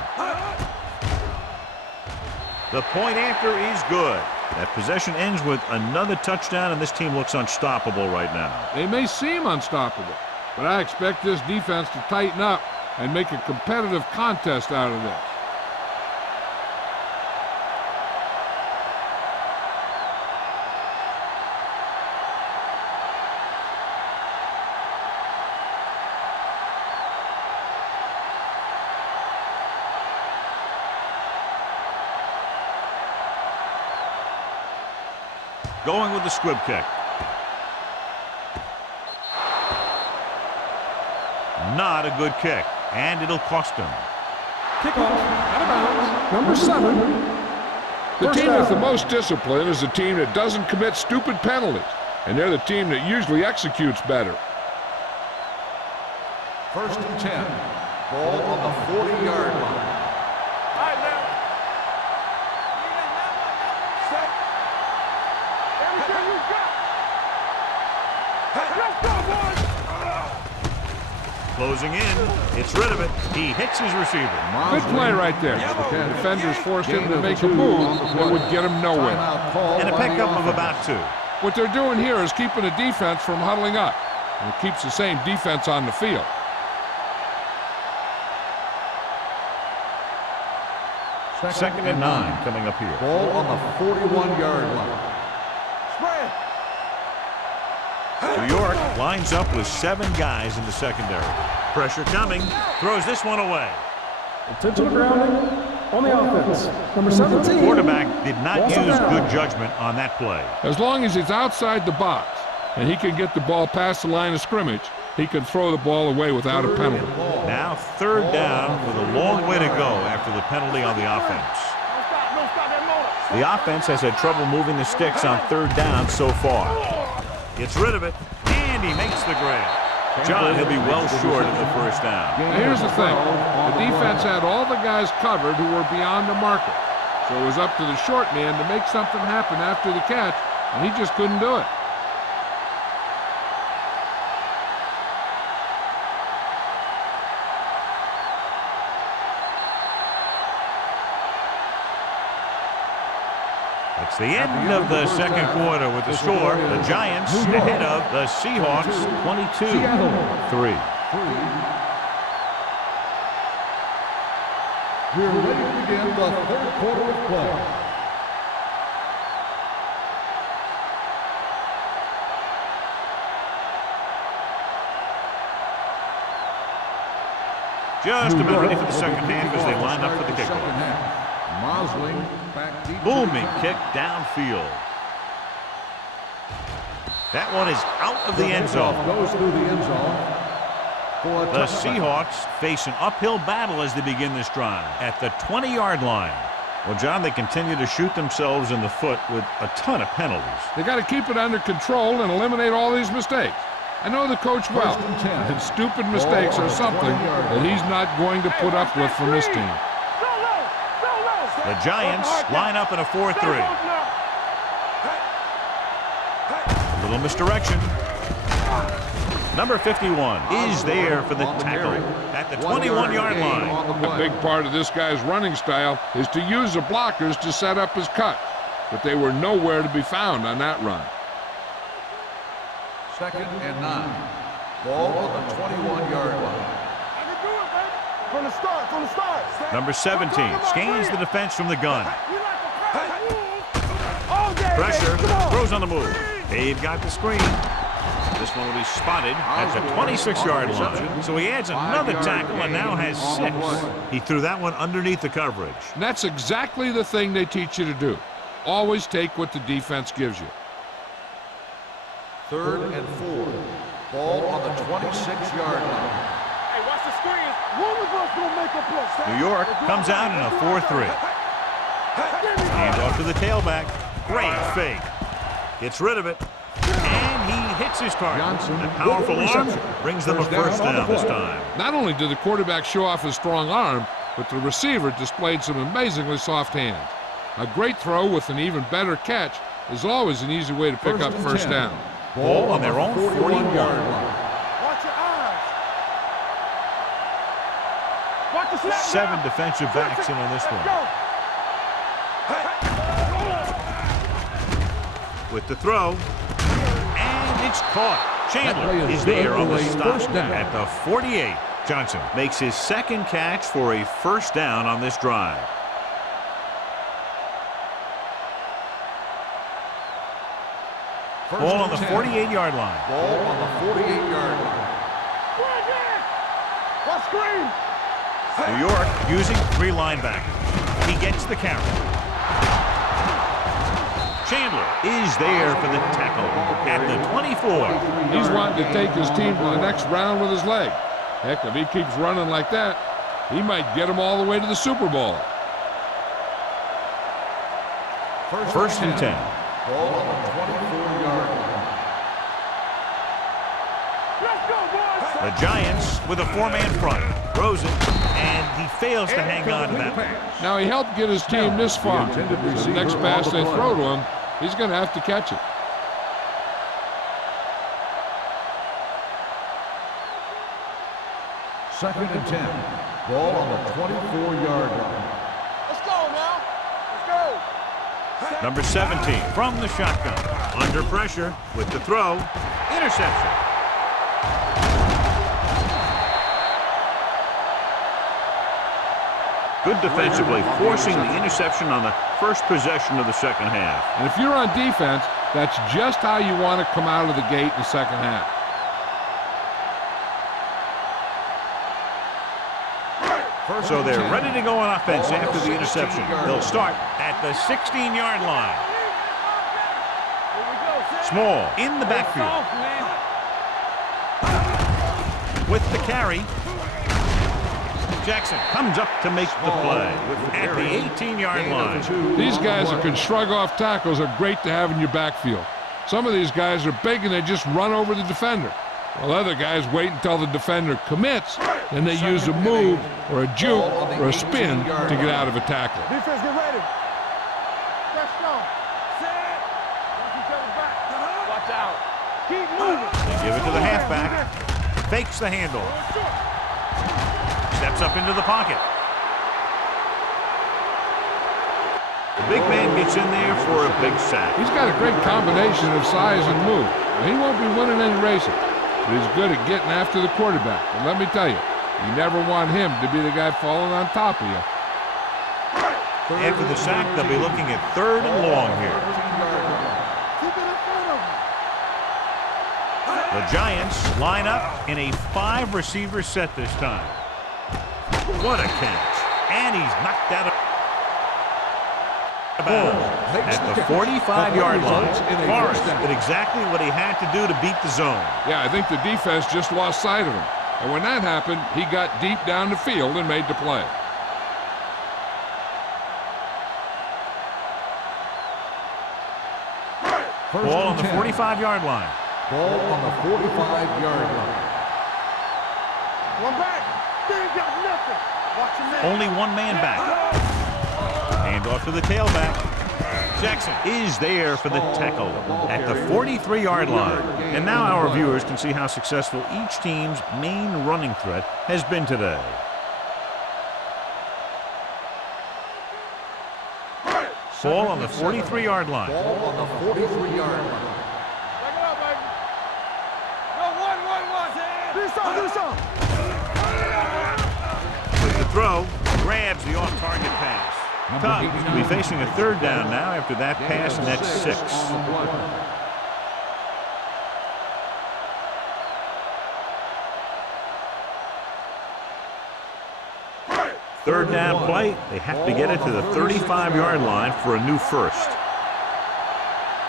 The point after is good. That possession ends with another touchdown, and this team looks unstoppable right now. They may seem unstoppable, but I expect this defense to tighten up and make a competitive contest out of this. Going with the squib kick. Not a good kick, and it'll cost him. Kickoff out of bounds. Number 7. The First team down. with the most discipline is the team that doesn't commit stupid penalties, and they're the team that usually executes better. 1st and 10. Ball on the 40-yard line. All right, now. Set. Everything you got. Let's go, boys. Closing in. It's rid of it. He hits his receiver. Good play right there. The defenders forced him to make a move that would get him nowhere. And a pickup of about 2. What they're doing here is keeping the defense from huddling up, and it keeps the same defense on the field. Second and 9 coming up here. Ball on the 41-yard line. Spread. New York lines up with 7 guys in the secondary. Pressure coming. Throws this one away. Intentional grounding on the offense. Number 17. Quarterback did not Loss of use down. good judgment on that play. As long as he's outside the box and he can get the ball past the line of scrimmage, he can throw the ball away without a penalty. Now 3rd down with a long way to go after the penalty on the offense. Don't stop that motor. The offense has had trouble moving the sticks on 3rd down so far. Gets rid of it, and he makes the grab. John, he'll be well short of the 1st down. Now here's the thing. The defense had all the guys covered who were beyond the marker. So it was up to the short man to make something happen after the catch, and he just couldn't do it. It's the end of the 2nd quarter with the score. The Giants ahead of the Seahawks 22-3. We're ready to begin the 3rd quarter of play. Just about ready for the 2nd half as they line up for the kickoff. Mosling back deep. Booming kick downfield. That one is out of the end zone. Goes through the end zone. For a The touchdown. Seahawks face an uphill battle as they begin this drive at the 20-yard line. Well, John, they continue to shoot themselves in the foot with a ton of penalties. They got to keep it under control and eliminate all these mistakes. I know the coach well, 1st and 10. and stupid mistakes are something that he's not going to put up with from this team. The Giants line up in a 4-3. A little misdirection. Number 51 is there for the tackle at the 21-yard line. A big part of this guy's running style is to use the blockers to set up his cut, but they were nowhere to be found on that run. 2nd and 9. Ball on the 21-yard line. From the start, from the start. Number 17 scans the defense from the gun. Pressure, throws on the move. They've got the screen. This one will be spotted at the 26-yard line. So he adds another tackle and now has 6. He threw that one underneath the coverage. And that's exactly the thing they teach you to do. Always take what the defense gives you. 3rd and 4. Ball on the 26-yard line. Hey, watch the screen. One of us gonna make a play. New York comes out in a 4-3. Hands off to the tailback. Great fake. Gets rid of it. And he hits his target. A powerful arm brings them a 1st down this time. Not only did the quarterback show off his strong arm, but the receiver displayed some amazingly soft hands. A great throw with an even better catch is always an easy way to pick up 1st down. Ball on their own 41-yard line. Watch your eyes. 7 defensive backs in on this one. With the throw, and it's caught. Chandler is there on the stop at the 48. Johnson makes his second catch for a first down on this drive. Ball on the 48-yard line. Ball on the 48-yard line. What screen? New York using 3 linebackers. He gets the carry. Chandler is there for the tackle at the 24. He's wanting to take his team to the next round with his leg. Heck, if he keeps running like that, he might get him all the way to the Super Bowl. First and 10. Ball on the 24-yard line. Let's go, boys. The Giants with a 4-man front. Throws it, and he fails to hang on to that one. Now, he helped get his team this far. So the next pass they throw to him, he's going to have to catch it. Second and 10. Ball on the 24-yard line. Let's go now. Let's go. Number 17 from the shotgun. Under pressure with the throw. Interception. Good defensively, forcing the interception on the first possession of the second half. And if you're on defense, that's just how you want to come out of the gate in the second half. So they're ready to go on offense after the interception. They'll start at the 16-yard line. Small in the backfield. With the carry. Jackson comes up to make the play at the 18-yard line. These guys that can shrug off tackles are great to have in your backfield. Some of these guys are big and they just run over the defender. While other guys wait until the defender commits, and they use a move or a juke or a spin to get out of a tackle. Defense, get ready. Press strong. Set. Watch each other back. Watch out. Keep moving. They give it to the halfback. Fakes the handle. Steps up into the pocket. The big man gets in there for a big sack. He's got a great combination of size and move. He won't be winning any races, but he's good at getting after the quarterback. And let me tell you, you never want him to be the guy falling on top of you. After the sack, they'll be looking at 3rd and long here. Keep it in front of him. The Giants line up in a 5-receiver set this time. What a catch. And he's knocked out of at the 45-yard line. Forrest did exactly what he had to do to beat the zone. Yeah, I think the defense just lost sight of him. And when that happened, he got deep down the field and made the play. Ball on the 45-yard line. Ball on the 45-yard line. One back. They ain't got nothing. Watch your man. Only one man back. Hand off to the tailback. Jackson is there for the tackle at the 43-yard line. And now our viewers can see how successful each team's main running threat has been today. Ball on the 43-yard line. Ball on the 43-yard line. Back it up, baby. Go, 1. Do something. With the throw, grabs the off-target pass. Tubbs will be facing a 3rd down now after that pass, and that's 6. Third down play, they have to get it to the 35-yard line for a new first.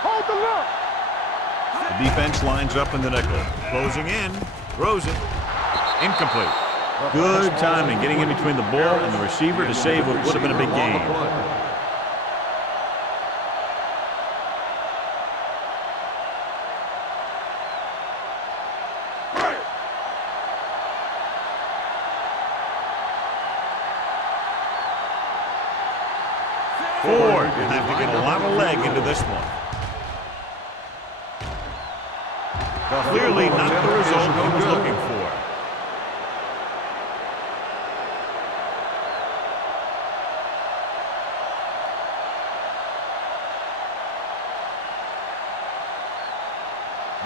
Hold the look. The defense lines up in the nickel. Closing in, throws it, incomplete. Good timing getting in between the ball and the receiver to save what would have been a big gain. Ford will have to get a lot of leg into this one. Clearly not the result he was looking for.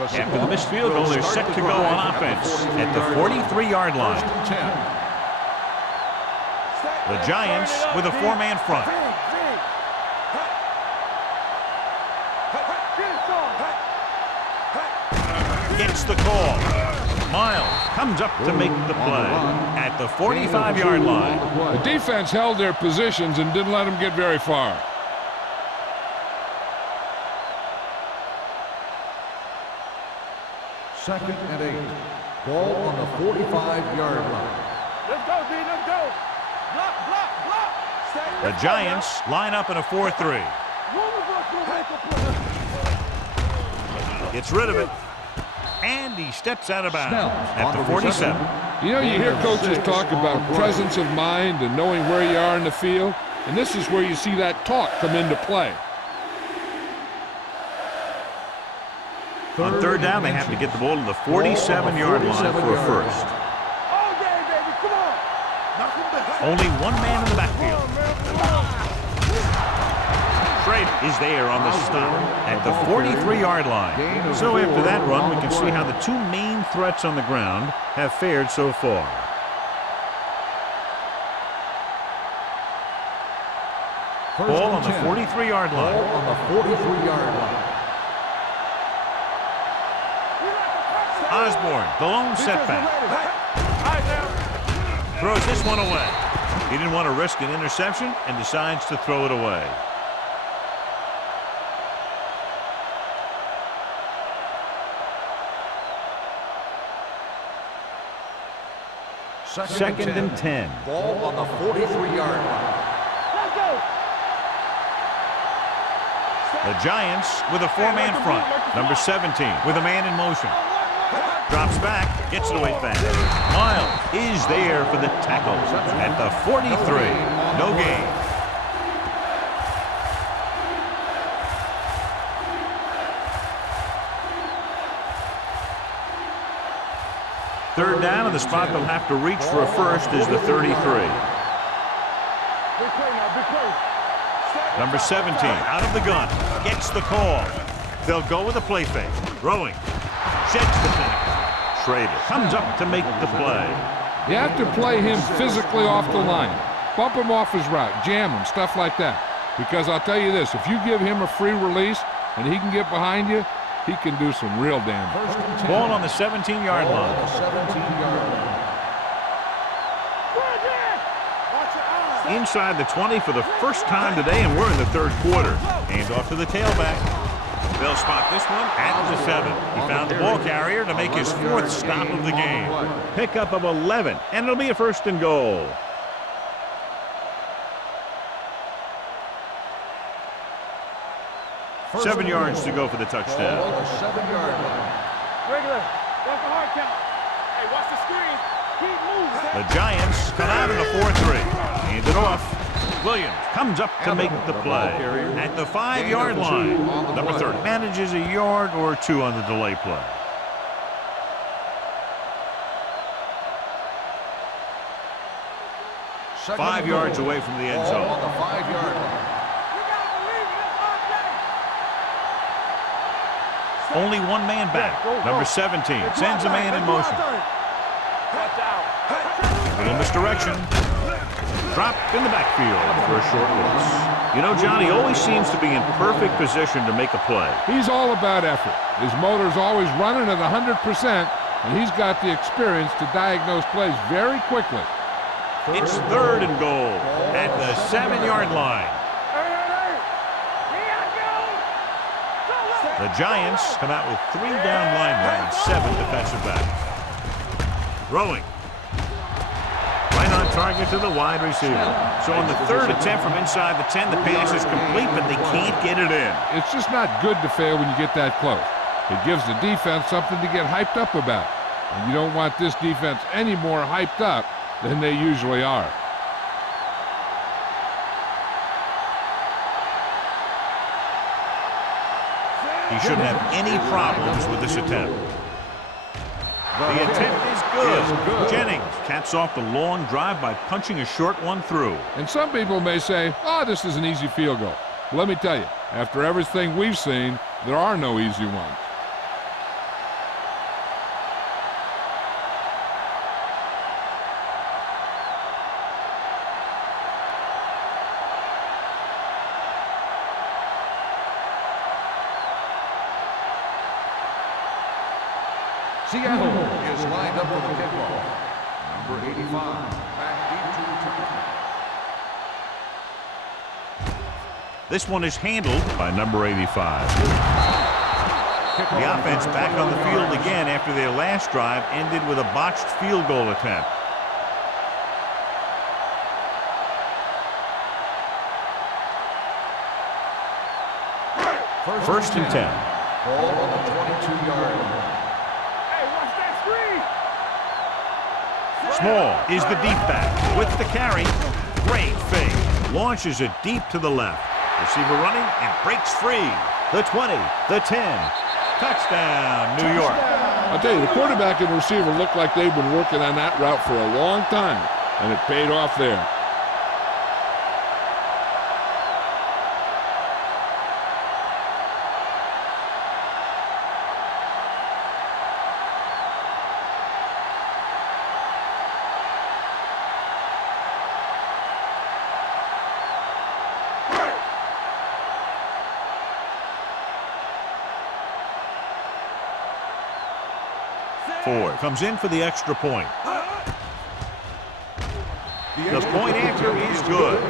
After the missed field goal, they're set to go on offense at the 43-yard line. The Giants with a four-man front. Gets the call. Miles comes up to make the play at the 45-yard line. The defense held their positions and didn't let them get very far. Second and 8. Ball on the 45-yard line. Let's go, D. Let's go. Block, block, block. The Giants line up in a 4-3. Gets rid of it. And he steps out of bounds at the 47. You know, you hear coaches talk about presence of mind and knowing where you are in the field, and this is where you see that talk come into play. On third down, they have to get the ball to the 47-yard line for a first. Only one man in the backfield. Trade is there on the stop at the 43-yard line. So after that run, we can see how the two main threats on the ground have fared so far. Ball on the 43-yard line. Ball on the 43-yard line. Osborne, the lone setback. Throws this one away. He didn't want to risk an interception and decides to throw it away. Second and 10. Ball on the 43-yard line. The Giants with a four-man front. Number 17 with a man in motion. Drops back, gets it away fast. Miles is there for the tackle at the 43. No gain. Third down, and the spot they'll have to reach for a first is the 33. Number 17 out of the gun, gets the call. They'll go with a play fake. Throwing, sheds the tackle. Schrader comes up to make the play. You have to play him physically off the line. Bump him off his route, jam him, stuff like that. Because I'll tell you this, if you give him a free release and he can get behind you, he can do some real damage. Ball on the 17-yard line. Inside the 20 for the first time today, and we're in the third quarter. Hand off to the tailback. They'll spot this one at the 7. He found the ball carrier to make his fourth stop of the game. Pickup of 11, and it'll be a first and goal. Seven yards to go for the touchdown. Regular. That's the hard count. Hey, watch the screen. Keep moving. The Giants come out in a 4-3. Hand it off. Williams comes up to make the play at the 5-yard line. Number 30 manages a yard or two on the delay play. Five yards away from the end zone. On the 5-yard line. Only one man back. Number 17 sends a man in motion. Little misdirection. Dropped in the backfield for a short loss. You know, John, he always seems to be in perfect position to make a play. He's all about effort. His motor's always running at 100%, and he's got the experience to diagnose plays very quickly. It's third and goal at the 7-yard line. The Giants come out with 3 down linemen and 7 defensive backs. Throwing. Right on target to the wide receiver. So on the third attempt from inside the 10, the pass is complete, but they can't get it in. It's just not good to fail when you get that close. It gives the defense something to get hyped up about. And you don't want this defense any more hyped up than they usually are. He shouldn't have any problems with this attempt. The attempt is good. Jennings caps off the long drive by punching a short one through. And some people may say, oh, this is an easy field goal. Let me tell you, after everything we've seen, there are no easy ones. Seattle is lined up for the kickoff. Number 85, back deep to return. This one is handled by number 85. The offense back on the field again after their last drive ended with a botched field goal attempt. First and 10. Ball on the 22-yard line. Hey, watch that screen. Small is the deep back with the carry. Great fake. Launches it deep to the left. Receiver running and breaks free. The 20, the 10. Touchdown, New York. I'll tell you, the quarterback and receiver look like they've been working on that route for a long time, and it paid off there. Ford comes in for the extra point. The point answer is good.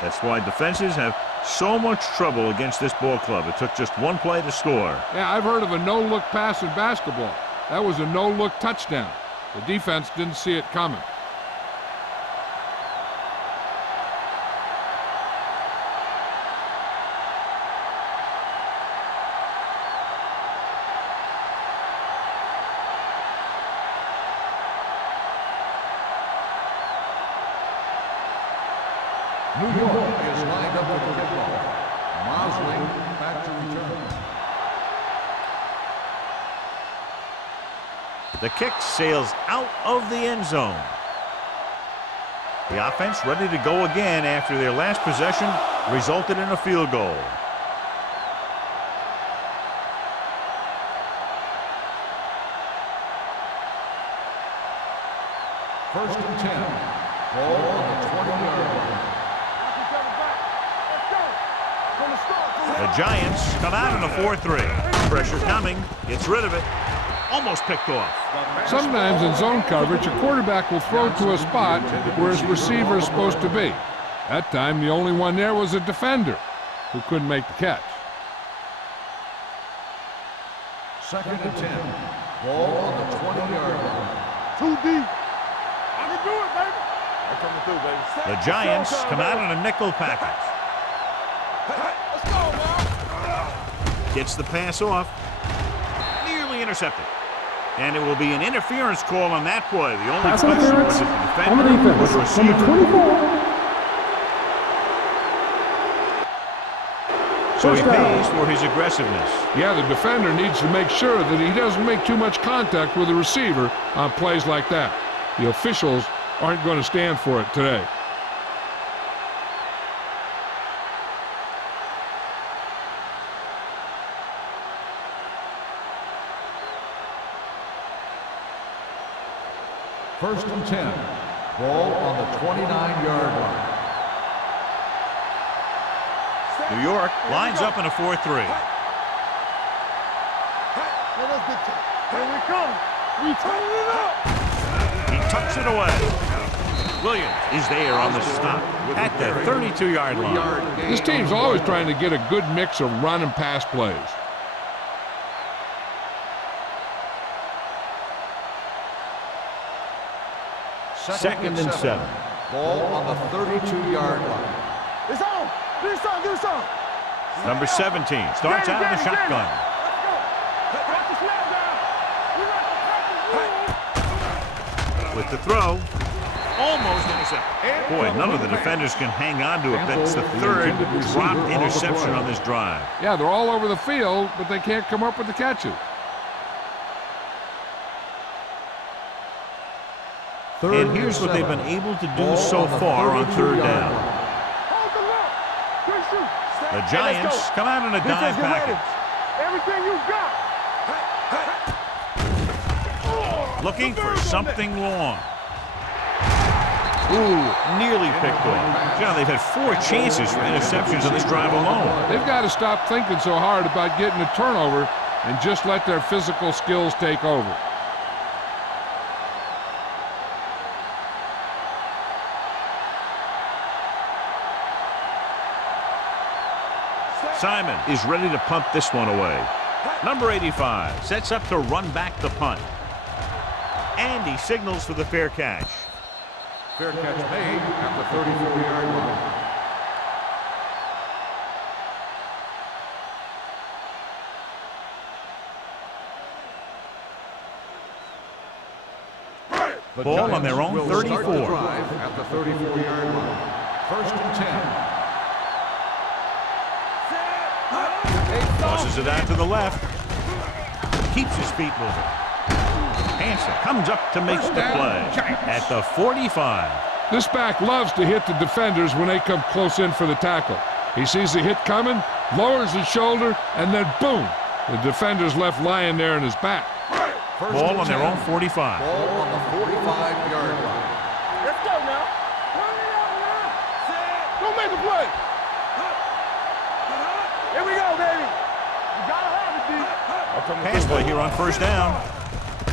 That's why defenses have so much trouble against this ball club. It took just one play to score. Yeah, I've heard of a no-look pass in basketball. That was a no-look touchdown. The defense didn't see it coming. New York is lined up for the kickoff. Mosley back to return. The kick sails out of the end zone. The offense ready to go again after their last possession resulted in a field goal. First and 10. Ball on the 20-yard line. The Giants come out in a 4-3. Pressure coming. Gets rid of it. Almost picked off. Sometimes in zone coverage, a quarterback will throw to a spot where his receiver is supposed to be. That time, the only one there was a defender who couldn't make the catch. Second and 10. Ball on the 20-yard line. Too deep. I can do it, baby. I'm coming through, baby. The Giants come out in a nickel package. Let's go, man. Gets the pass off. Nearly intercepted. And it will be an interference call on that play. The only Pass question interference was if the on the defender or defense. receiver. Number 24. So he First down. pays for his aggressiveness. Yeah, the defender needs to make sure that he doesn't make too much contact with the receiver on plays like that. The officials aren't going to stand for it today. First and 10. Ball on the 29-yard line. New York lines up in a 4-3. Let us get to it. Here we come. We turning it up. He tucks it away. Williams is there on the stop at the 32-yard line. This team's always trying to get a good mix of run and pass plays. Second and 7. Ball on the 32-yard line. It's on. Give us on. Give us on. Number 17 starts out in the shotgun. Let's go. Got the snap down. We got the practice rule. With the throw, almost intercepted. Boy, none of the defenders can hang on to it. That's the third dropped interception on this drive. Yeah, they're all over the field, but they can't come up with the catches. And here's what they've been able to do so far on third down. Hold the look. Good shoot. The Giants come out in a dime Defense, get ready. package. Everything you got. Looking for something long. Ooh, nearly picked off. John, they've had 4 chances for interceptions on this drive alone. They've got to stop thinking so hard about getting a turnover and just let their physical skills take over. Simon is ready to punt this one away. Number 85 sets up to run back the punt. And he signals for the fair catch. Fair catch made at the 34-yard line. The Ball on Giants their own will 34. start the drive at the 34-yard line. 1st and 10. Tosses it out to the left. Keeps his feet moving. Hansen comes up to make the play at the 45. This back loves to hit the defenders when they come close in for the tackle. He sees the hit coming, lowers his shoulder, and then boom, the defender's left lying there in his back. Ball on their own 45. Ball on the 45-yard line. Let's go now. Turn it up now. Don't make a play. Here we go, baby. You gotta have it, D. Pass play here on 1st down.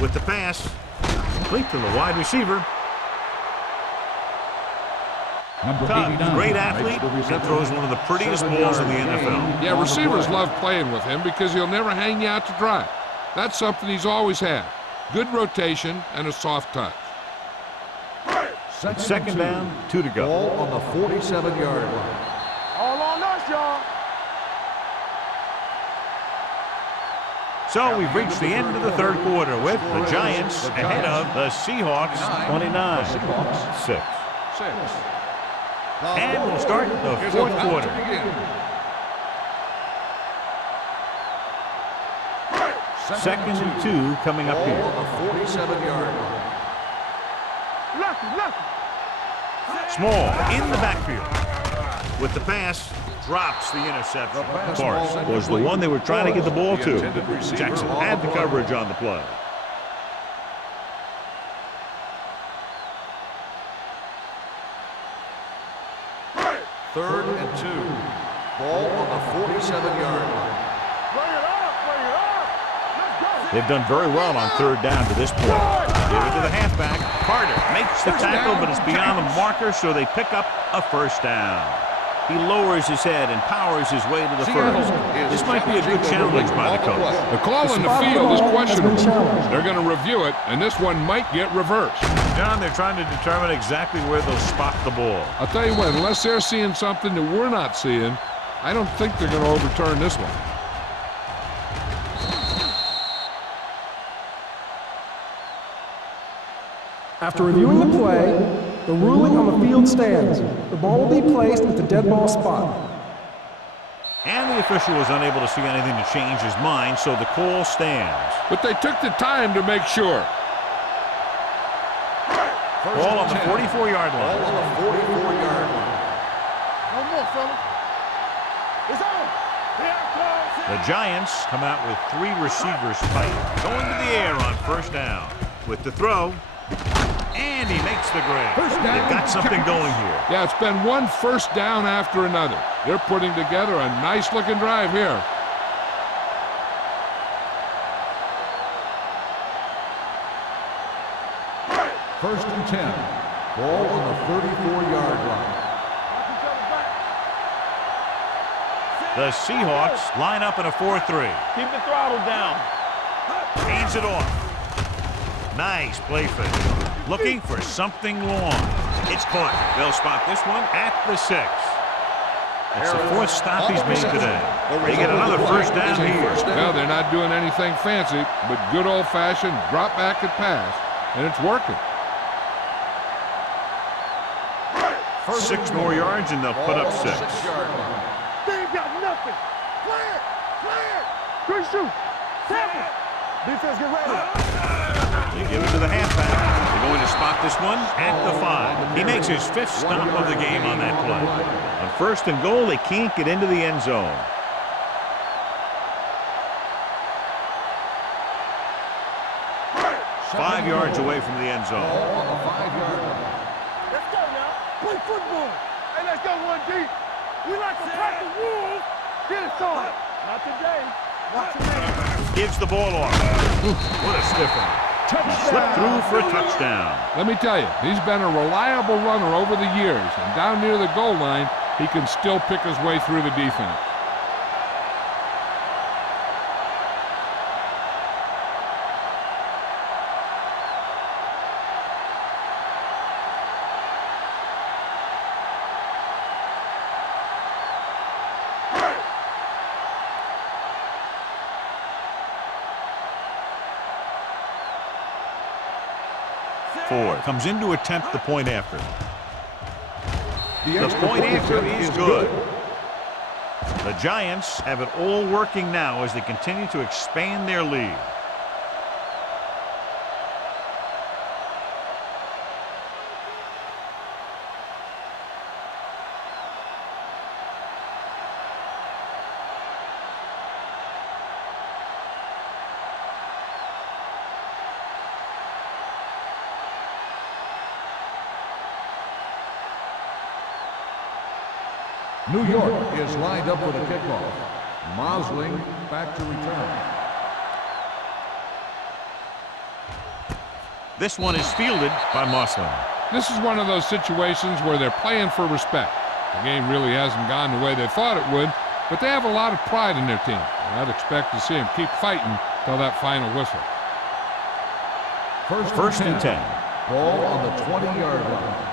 With the pass, complete to the wide receiver. Tough, great athlete, and throws one of the prettiest balls in the NFL. Yeah, receivers love playing with him because he'll never hang you out to dry. That's something he's always had. Good rotation and a soft touch. Second down, 2 to go. Ball on the 47-yard line. All on us, y'all. So we've reached the end of the 3rd quarter with the Giants ahead of the Seahawks 29-6. And we'll start the 4th quarter. Second and 2 coming up here. Ball on the 47-yard line. Lucky. Small in the backfield. With the pass, drops the interception. Forrest was the one they were trying to get the ball to. Jackson had the coverage on the play. Third and 2. Ball on the 47-yard line. Bring it up. Let's go. They've done very well on 3rd down to this point. Give it to the halfback. Carter makes the tackle, but it's beyond the marker, so they pick up a 1st down. He lowers his head and powers his way to the 1st. This might be a good challenge by the coach. The call in the field is questionable. They're going to review it, and this one might get reversed. John, they're trying to determine exactly where they'll spot the ball. I'll tell you what, unless they're seeing something that we're not seeing, I don't think they're going to overturn this one. After reviewing the play, the ruling on the field stands. The ball will be placed at the dead ball spot. And the official was unable to see anything to change his mind, so the call stands. But they took the time to make sure. Ball on the 44-yard Ball line. on the 44-yard line. No more, fella. It's on. Here it comes. The Giants come out with 3 receivers tight, going to the air on 1st down. With the throw, and he makes the grab. They've got something going here. Yeah, it's been one 1st down after another. They're putting together a nice-looking drive here. First and 10. Ball on the 34-yard line. The Seahawks line up in a 4-3. Keep the throttle down. Hands it off. Nice play fake. Looking for something long. It's caught. They'll spot this one at the 6. It's the 4th stop he's made today. They get another 1st down here. Well, they're not doing anything fancy, but good old-fashioned drop back and pass, and it's working. 6 more yards, and they'll put up 6. They ain't got nothing. Play it. Good shoot. Tackle. Defense, get ready. They give it to the halfback. They're going to spot this one at the 5. He makes his 5th stop of the game on that play. On 1st and goal, they can't get into the end zone. Five yards away from the end zone. On the 5-yard line. Let's go now. Play football. Hey, let's go 1 deep. We like to pack the wolves. Get it on. Not today. Watch your man. Gives the ball off. What a stiffer. Slipped through for a touchdown. Let me tell you, he's been a reliable runner over the years, and down near the goal line, he can still pick his way through the defense. Comes in to attempt the point after. The point after is good. The Giants have it all working now as they continue to expand their lead. New York is lined up for the kickoff. Mosling back to return. This one is fielded by Mosling. This is one of those situations where they're playing for respect. The game really hasn't gone the way they thought it would, but they have a lot of pride in their team. And I'd expect to see them keep fighting till that final whistle. First and 10. Ball on the 20-yard line.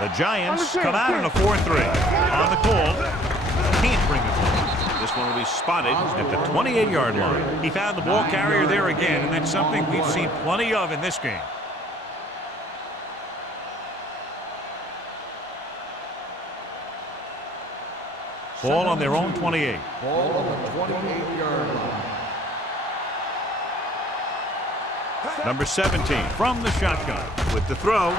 The Giants come out in a 4-3. On the call, can't bring it home. This one will be spotted at the 28-yard line. He found the ball carrier there again, and that's something we've seen plenty of in this game. Ball on their own 28. Ball on the 28-yard line. Number 17 from the shotgun with the throw.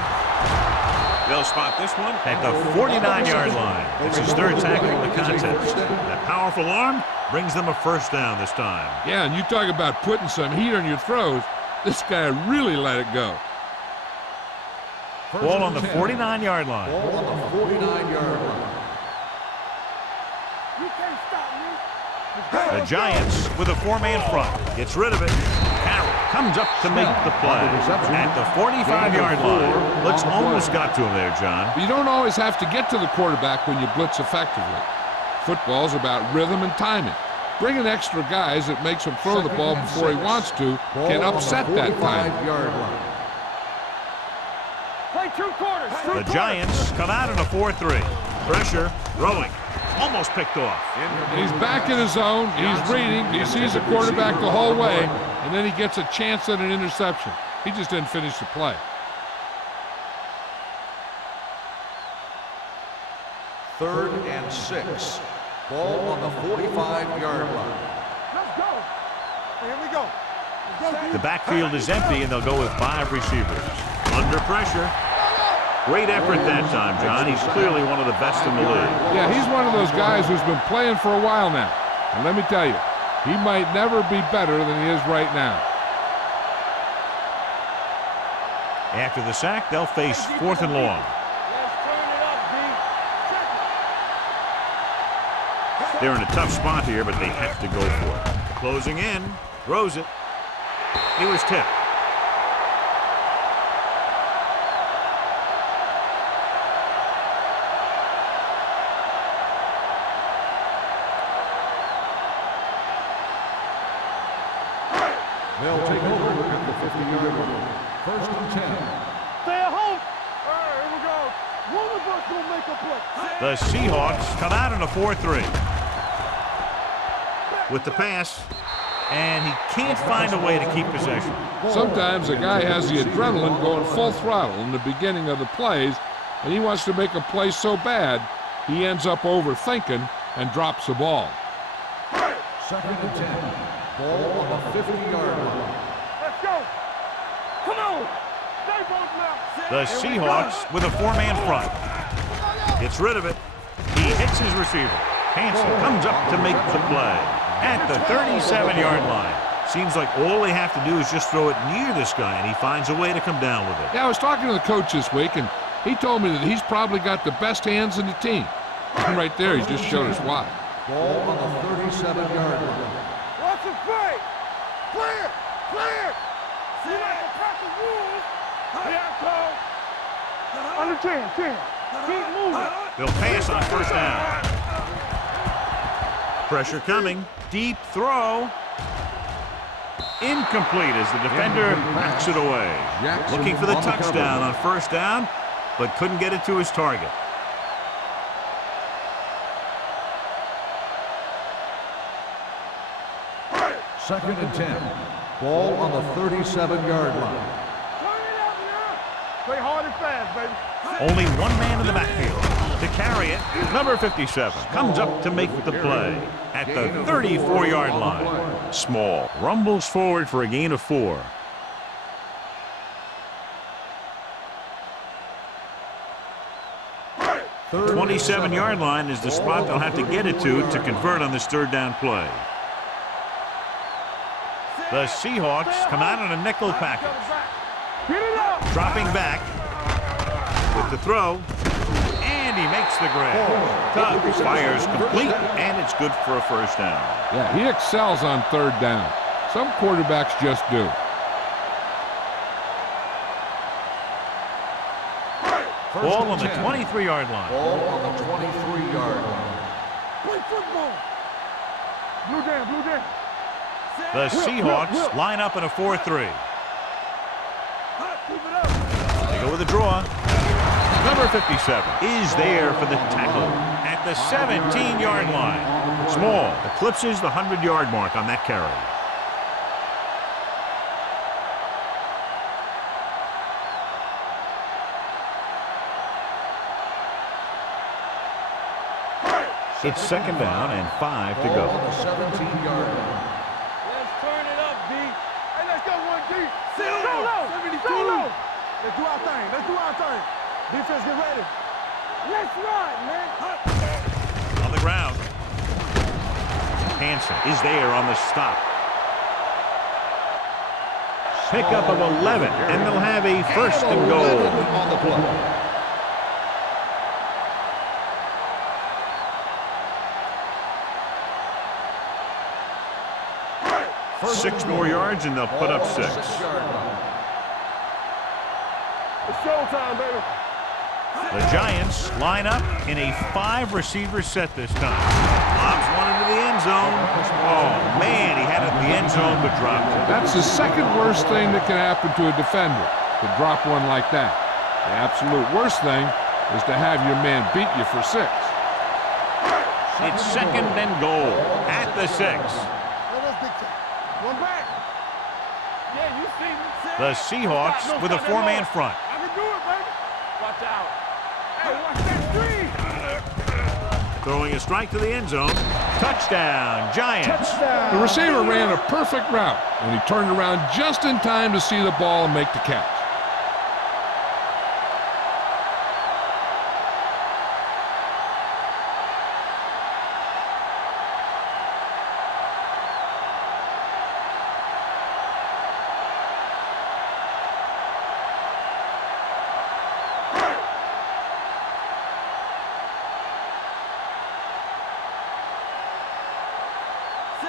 They'll spot this one at the 49-yard line. It's his third tackle in the contest. That powerful arm brings them a first down this time. Yeah, and you talk about putting some heat on your throws. This guy really let it go. Ball on the 49-yard line. Ball on the 49-yard line. The Giants with a four-man front. Gets rid of it. Carroll comes up to make the play. At the 45-yard line. Blitz almost got to him there, John. But you don't always have to get to the quarterback when you blitz effectively. Football's about rhythm and timing. Bringing extra guys that makes him throw the ball before he wants to can upset that time. Play 2 quarters. The Giants come out in a 4-3. Pressure, throwing. Almost picked off. He's back in his zone. He's reading. He sees the quarterback the whole way, and then he gets a chance at an interception. He just didn't finish the play. Third and 6. Ball on the 45-yard line. Let's go. Here we go. The backfield is empty, and they'll go with 5 receivers. Under pressure. Great effort that time, John. He's clearly one of the best in the league. Yeah, he's one of those guys who's been playing for a while now. And let me tell you, he might never be better than he is right now. After the sack, they'll face 4th and long. Let's turn it up, D. They're in a tough spot here, but they have to go for it. Closing in, throws it. He was tipped. They'll take over at the 50-yard line. First and 10. Stay at home. All right, here we go. One of us will make a play. The Seahawks come out in a 4-3. With the pass, and he can't find a way to keep possession. Sometimes a guy has the adrenaline going full throttle in the beginning of the plays, and he wants to make a play so bad, he ends up overthinking and drops the ball. Second and 10. Ball on the 50-yard line. Let's go. Come on. Stay both now. The Seahawks with a 4-man front. Gets rid of it. He hits his receiver. Hanson comes up to make the play. At the 37-yard line. Seems like all they have to do is just throw it near this guy, and he finds a way to come down with it. Yeah, I was talking to the coach this week, and he told me that he's probably got the best hands in the team. And right there, he just showed us why. Ball on the 37-yard line. Watch the fight. Clear. Clear. You like the proper rules. Yeah, Cole. Under 10. Keep moving. They'll pass on first down. Pressure coming. Deep throw. Incomplete as the defender knocks it away. Looking for the touchdown on first down, but couldn't get it to his target. Second and 10. Ball on the 37-yard line. Turn it up now. Play hard and fast, baby. Only one man in the backfield. To carry it, number 57 comes up to make the play at the 34-yard line. Small rumbles forward for a gain of 4. The 27-yard line is the spot they'll have to get it to convert on this third down play. The Seahawks come out on a nickel package. Dropping back with the throw, and he makes the grab. Tubbs fires complete, and it's good for a first down. Yeah, he excels on third down. Some quarterbacks just do. Ball on the 23-yard line. Ball on the 23-yard line. Play football. Blue down. The Seahawks line up in a 4-3. They go with a draw. Number 57 is there for the tackle at the 17-yard line. Small eclipses the 100-yard mark on that carry. It's second down and 5 to go. Ball on the 17-yard line. Let's turn it up, D. Hey, let's go, 1G. Solo. Let's do our thing. Defense, get ready. Let's run, man. On the ground. Hansen is there on the stop. Pickup of 11, and they'll have a first and goal. On the play. 6 more yards, and they'll put up 6. It's showtime, baby. The Giants line up in a 5-receiver set this time. Lobs one into the end zone. Oh, man, he had it in the end zone, but dropped it. That's the second worst thing that can happen to a defender, to drop one like that. The absolute worst thing is to have your man beat you for 6. It's second and goal at the 6. One back. Yeah, you see me. The Seahawks with a 4-man front. I can do it, baby. Watch out. Hey, watch that screen. Throwing a strike to the end zone. Touchdown, Giants. The receiver ran a perfect route, and he turned around just in time to see the ball and make the catch.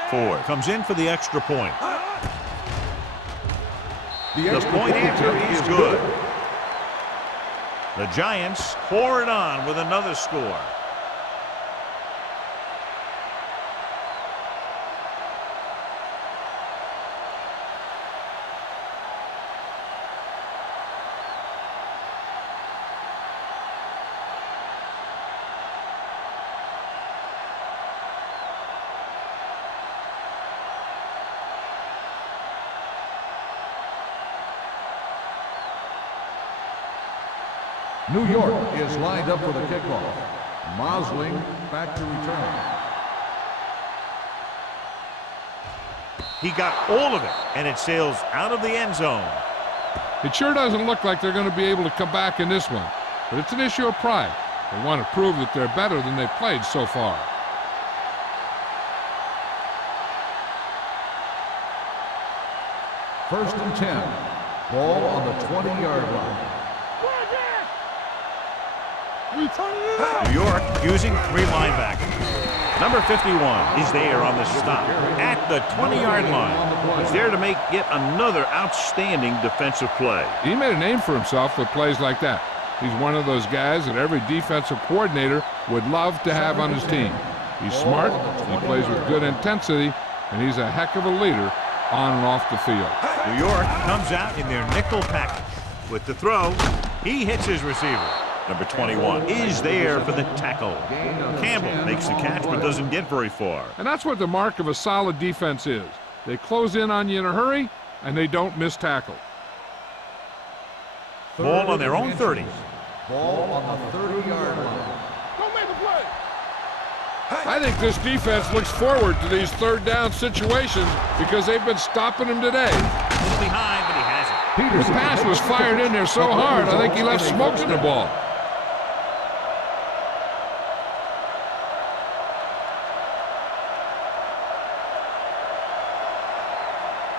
Ford comes in for the extra point. The point after is good. The Giants pour it on with another score. New York is lined up for the kickoff. Mosling back to return. He got all of it, and it sails out of the end zone. It sure doesn't look like they're going to be able to come back in this one, but it's an issue of pride. They want to prove that they're better than they've played so far. First and 10. Ball on the 20-yard line. New York using 3 linebackers. Number 51 is there on the stop at the 20-yard line. He's there to make yet another outstanding defensive play. He made a name for himself with plays like that. He's one of those guys that every defensive coordinator would love to have on his team. He's smart, he plays with good intensity, and he's a heck of a leader on and off the field. New York comes out in their nickel package. With the throw, he hits his receiver. Number 21 is there for the tackle. Campbell makes the catch but doesn't get very far. And that's what the mark of a solid defense is. They close in on you in a hurry, and they don't miss tackle. Ball on their own 30. Ball on the 30-yard line. Don't make a play. I think this defense looks forward to these third down situations because they've been stopping him today. He's behind, but he has it. The pass was fired in there so hard, I think he left smokes in the ball.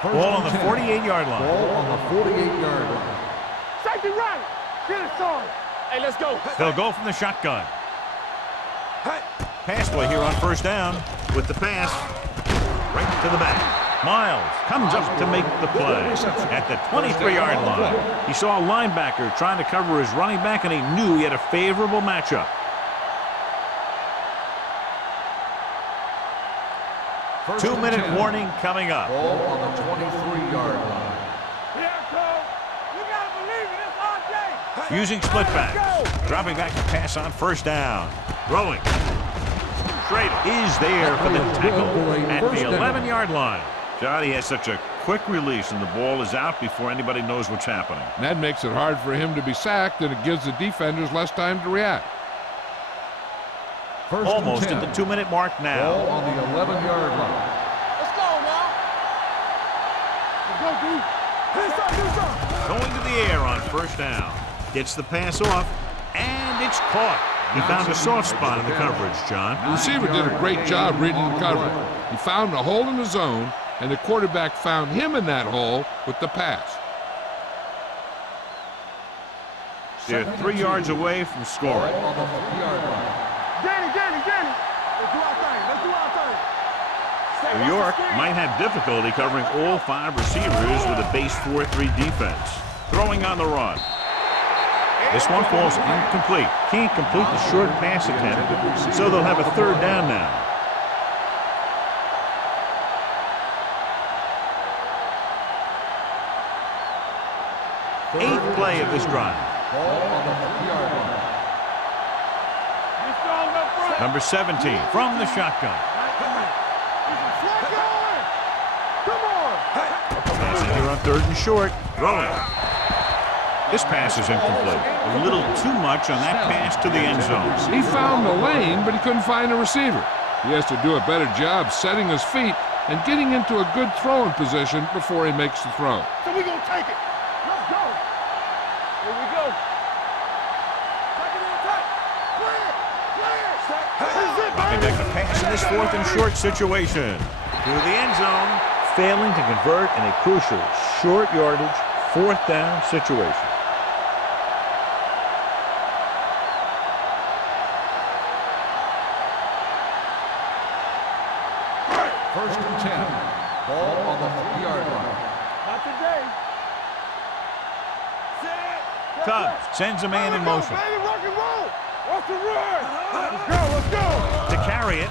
Ball on the 48-yard line. Ball on the 48-yard line. Safety right. Get it started. Hey, let's go. They'll go from the shotgun. Pass play here on first down with the pass right to the back. Miles comes up to make the play at the 23-yard line. He saw a linebacker trying to cover his running back, and he knew he had a favorable matchup. Two-minute warning coming up. Ball on the 23-yard line. Here it comes. You got to believe it. It's RJ. Using split back. Dropping back to pass on first down. Throwing. Schrader is there for the tackle at the 11-yard line. Johnny has such a quick release, and the ball is out before anybody knows what's happening. And that makes it hard for him to be sacked, and it gives the defenders less time to react. Almost at the 2-minute mark now. Ball on the 11-yard line. Let's go now. Let's go, D. Do something. Going to the air on first down. Gets the pass off, and it's caught. He found a soft spot in the coverage, John. The receiver did a great job reading the coverage. He found a hole in the zone, and the quarterback found him in that hole with the pass. They're 3 yards away from scoring. Ball on the 3-yard line. Danny. Let's do our thing. New York might have difficulty covering all 5 receivers with a base 4-3 defense. Throwing on the run. This one falls incomplete. Can't complete the short pass attempt, so they'll have a third down now. Eighth play of this drive. Ball on the 3-yard line. Be strong up front. Number 17 from the shotgun. Come on. Passing here on 3rd and short. Throwing. This pass is incomplete. A little too much on that pass to the end zone. He found the lane, but he couldn't find a receiver. He has to do a better job setting his feet and getting into a good throwing position before he makes the throw. So we're going to take it. Let's go. Here we go. Take it in tight. Clear. Dropping back the pass in this 4th and short situation. To the end zone, failing to convert in a crucial short yardage 4th down situation. First and 10. Ball on the 3-yard line. Not today. Set. Tubbs sends a man in motion. Baby, rock and roll. What's the run? Let's go. To carry it,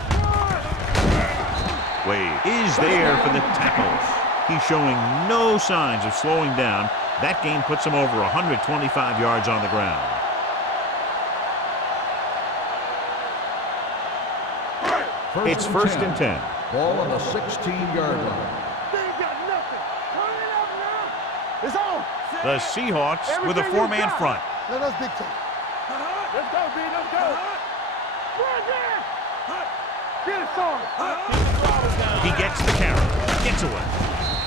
Wade is there for the tackles. He's showing no signs of slowing down. That gain puts him over 125 yards on the ground. It's first and 10. Ball on the 16-yard line. They ain't got nothing. Turn it up now. It's on. The Seahawks with a 4-man front. Let us dictate. Let's go, B. Let's go. Run there. Get it started. He gets the carry. Gets away.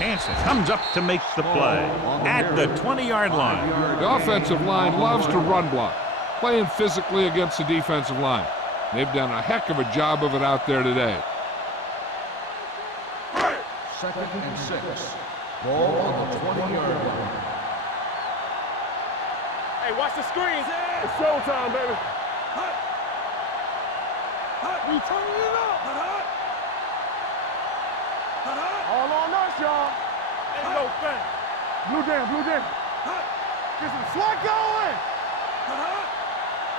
Hansen comes up to make the play at the 20-yard line. The offensive line loves to run block, playing physically against the defensive line. They've done a heck of a job of it out there today. 2nd and 6. Ball on the 20-yard line. Hey, watch the screen. It's showtime, baby. We turning it up. All on us, y'all. Ain't no thing. Blue jam, blue jam. Get some swat going.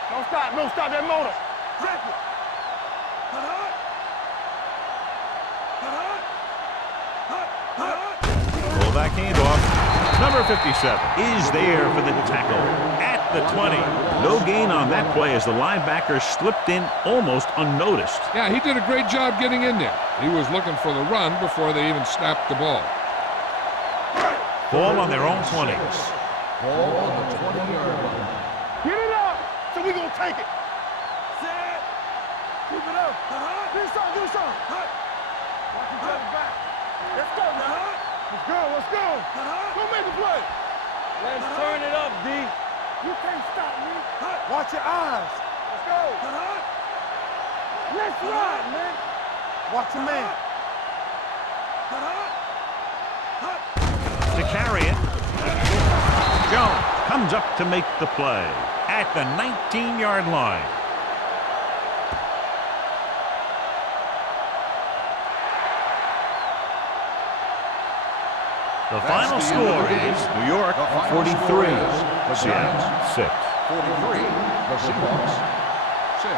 Don't stop that motor. Check it. Fullback handoff. Number 57 is there for the tackle at the 20. No gain on that play as the linebacker slipped in almost unnoticed. Yeah, he did a great job getting in there. He was looking for the run before they even snapped the ball. Ball on their own 20. Ball on the 20-yard line. Get it up. So we gonna take it. Set. Keep it up. Do something, do something. Watch each other back. Let's go, man. Let's go, let's go. Go make a play. Let's turn it up, D. You can't stop me. Watch your eyes. Let's go. Let's ride, man. Watch your man. To carry it, Jones comes up to make the play at the 19-yard line. The final score is New York 43, Seattle 6. 43, the Seahawks 6.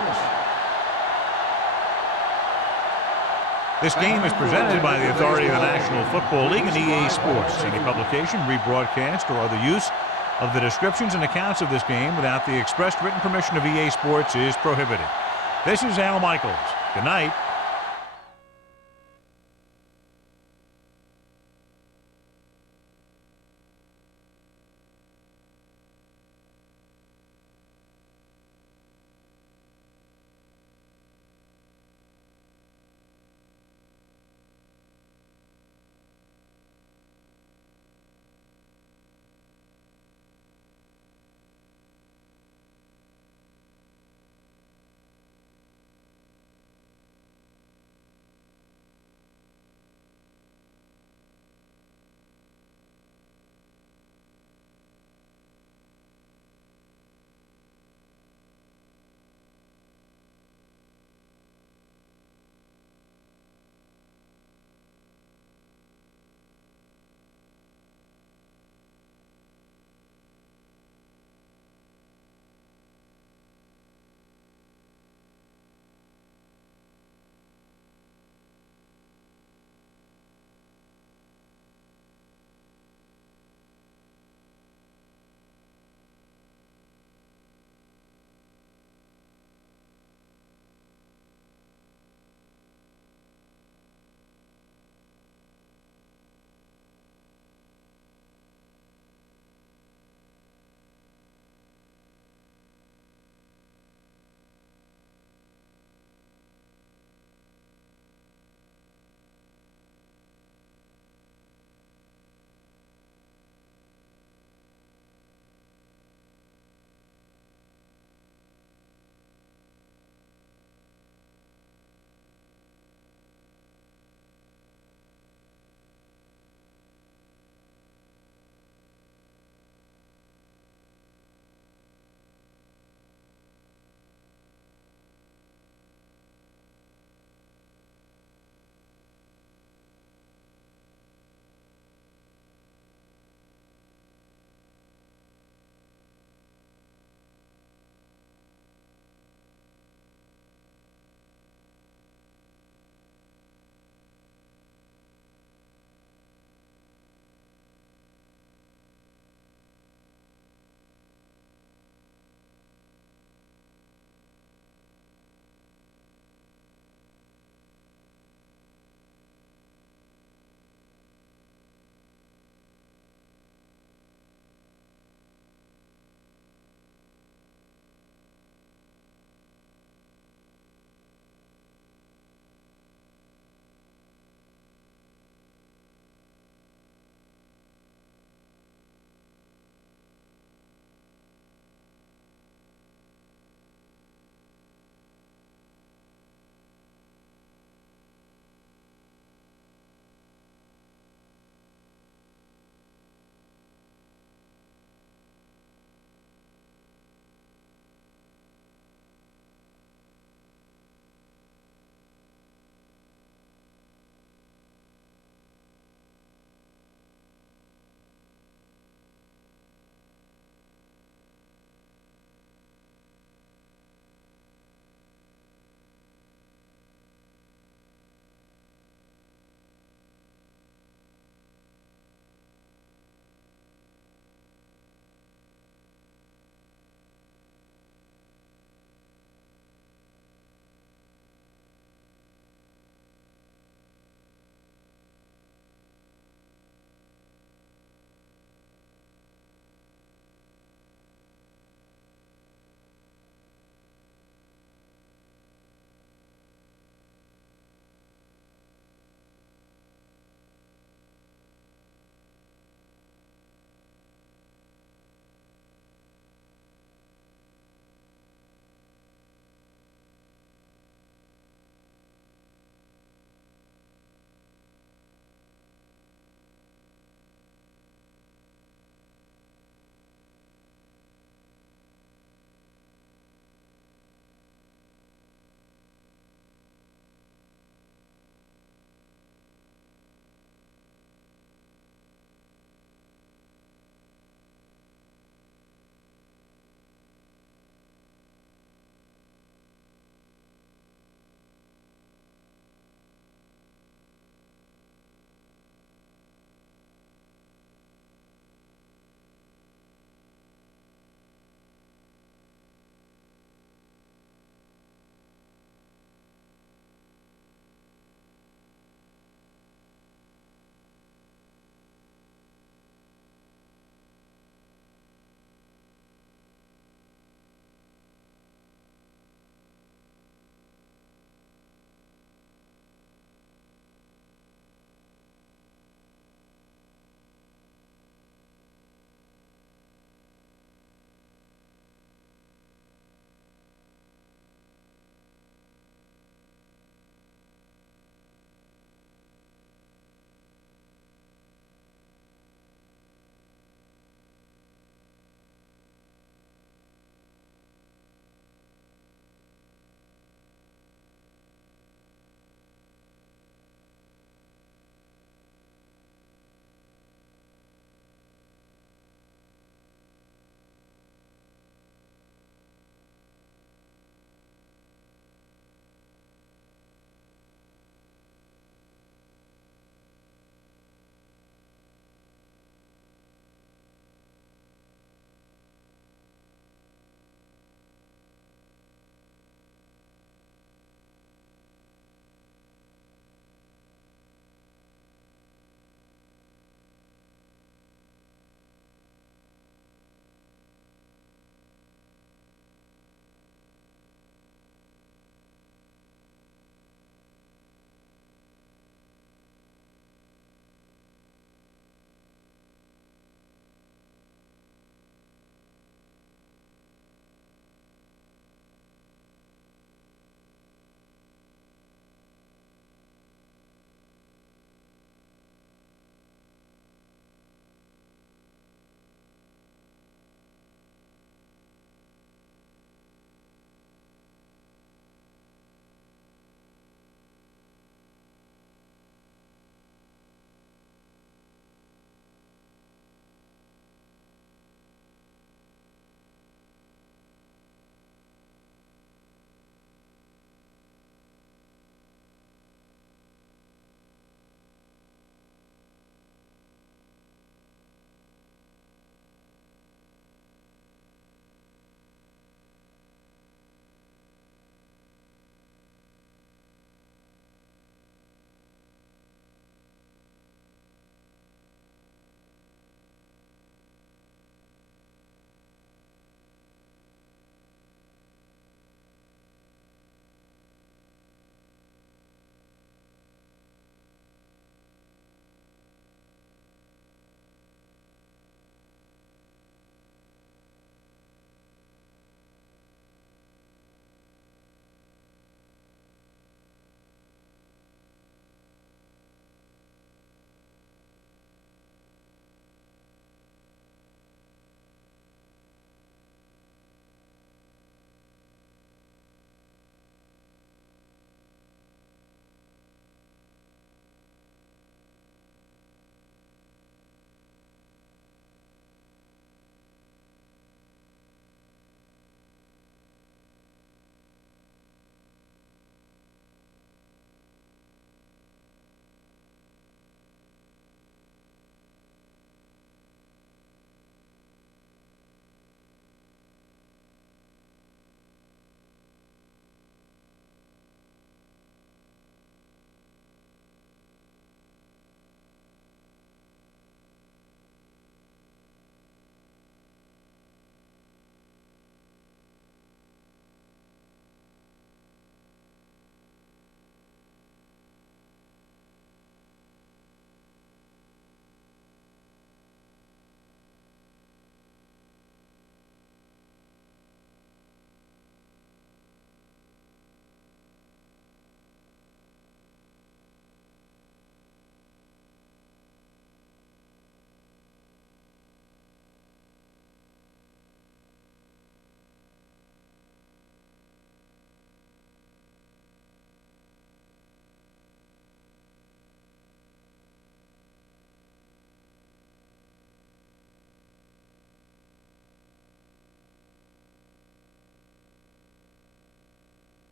This game is presented by the authority of the National Football League and EA Sports. Any publication, rebroadcast, or other use of the descriptions and accounts of this game without the expressed written permission of EA Sports is prohibited. This is Al Michaels. Good night.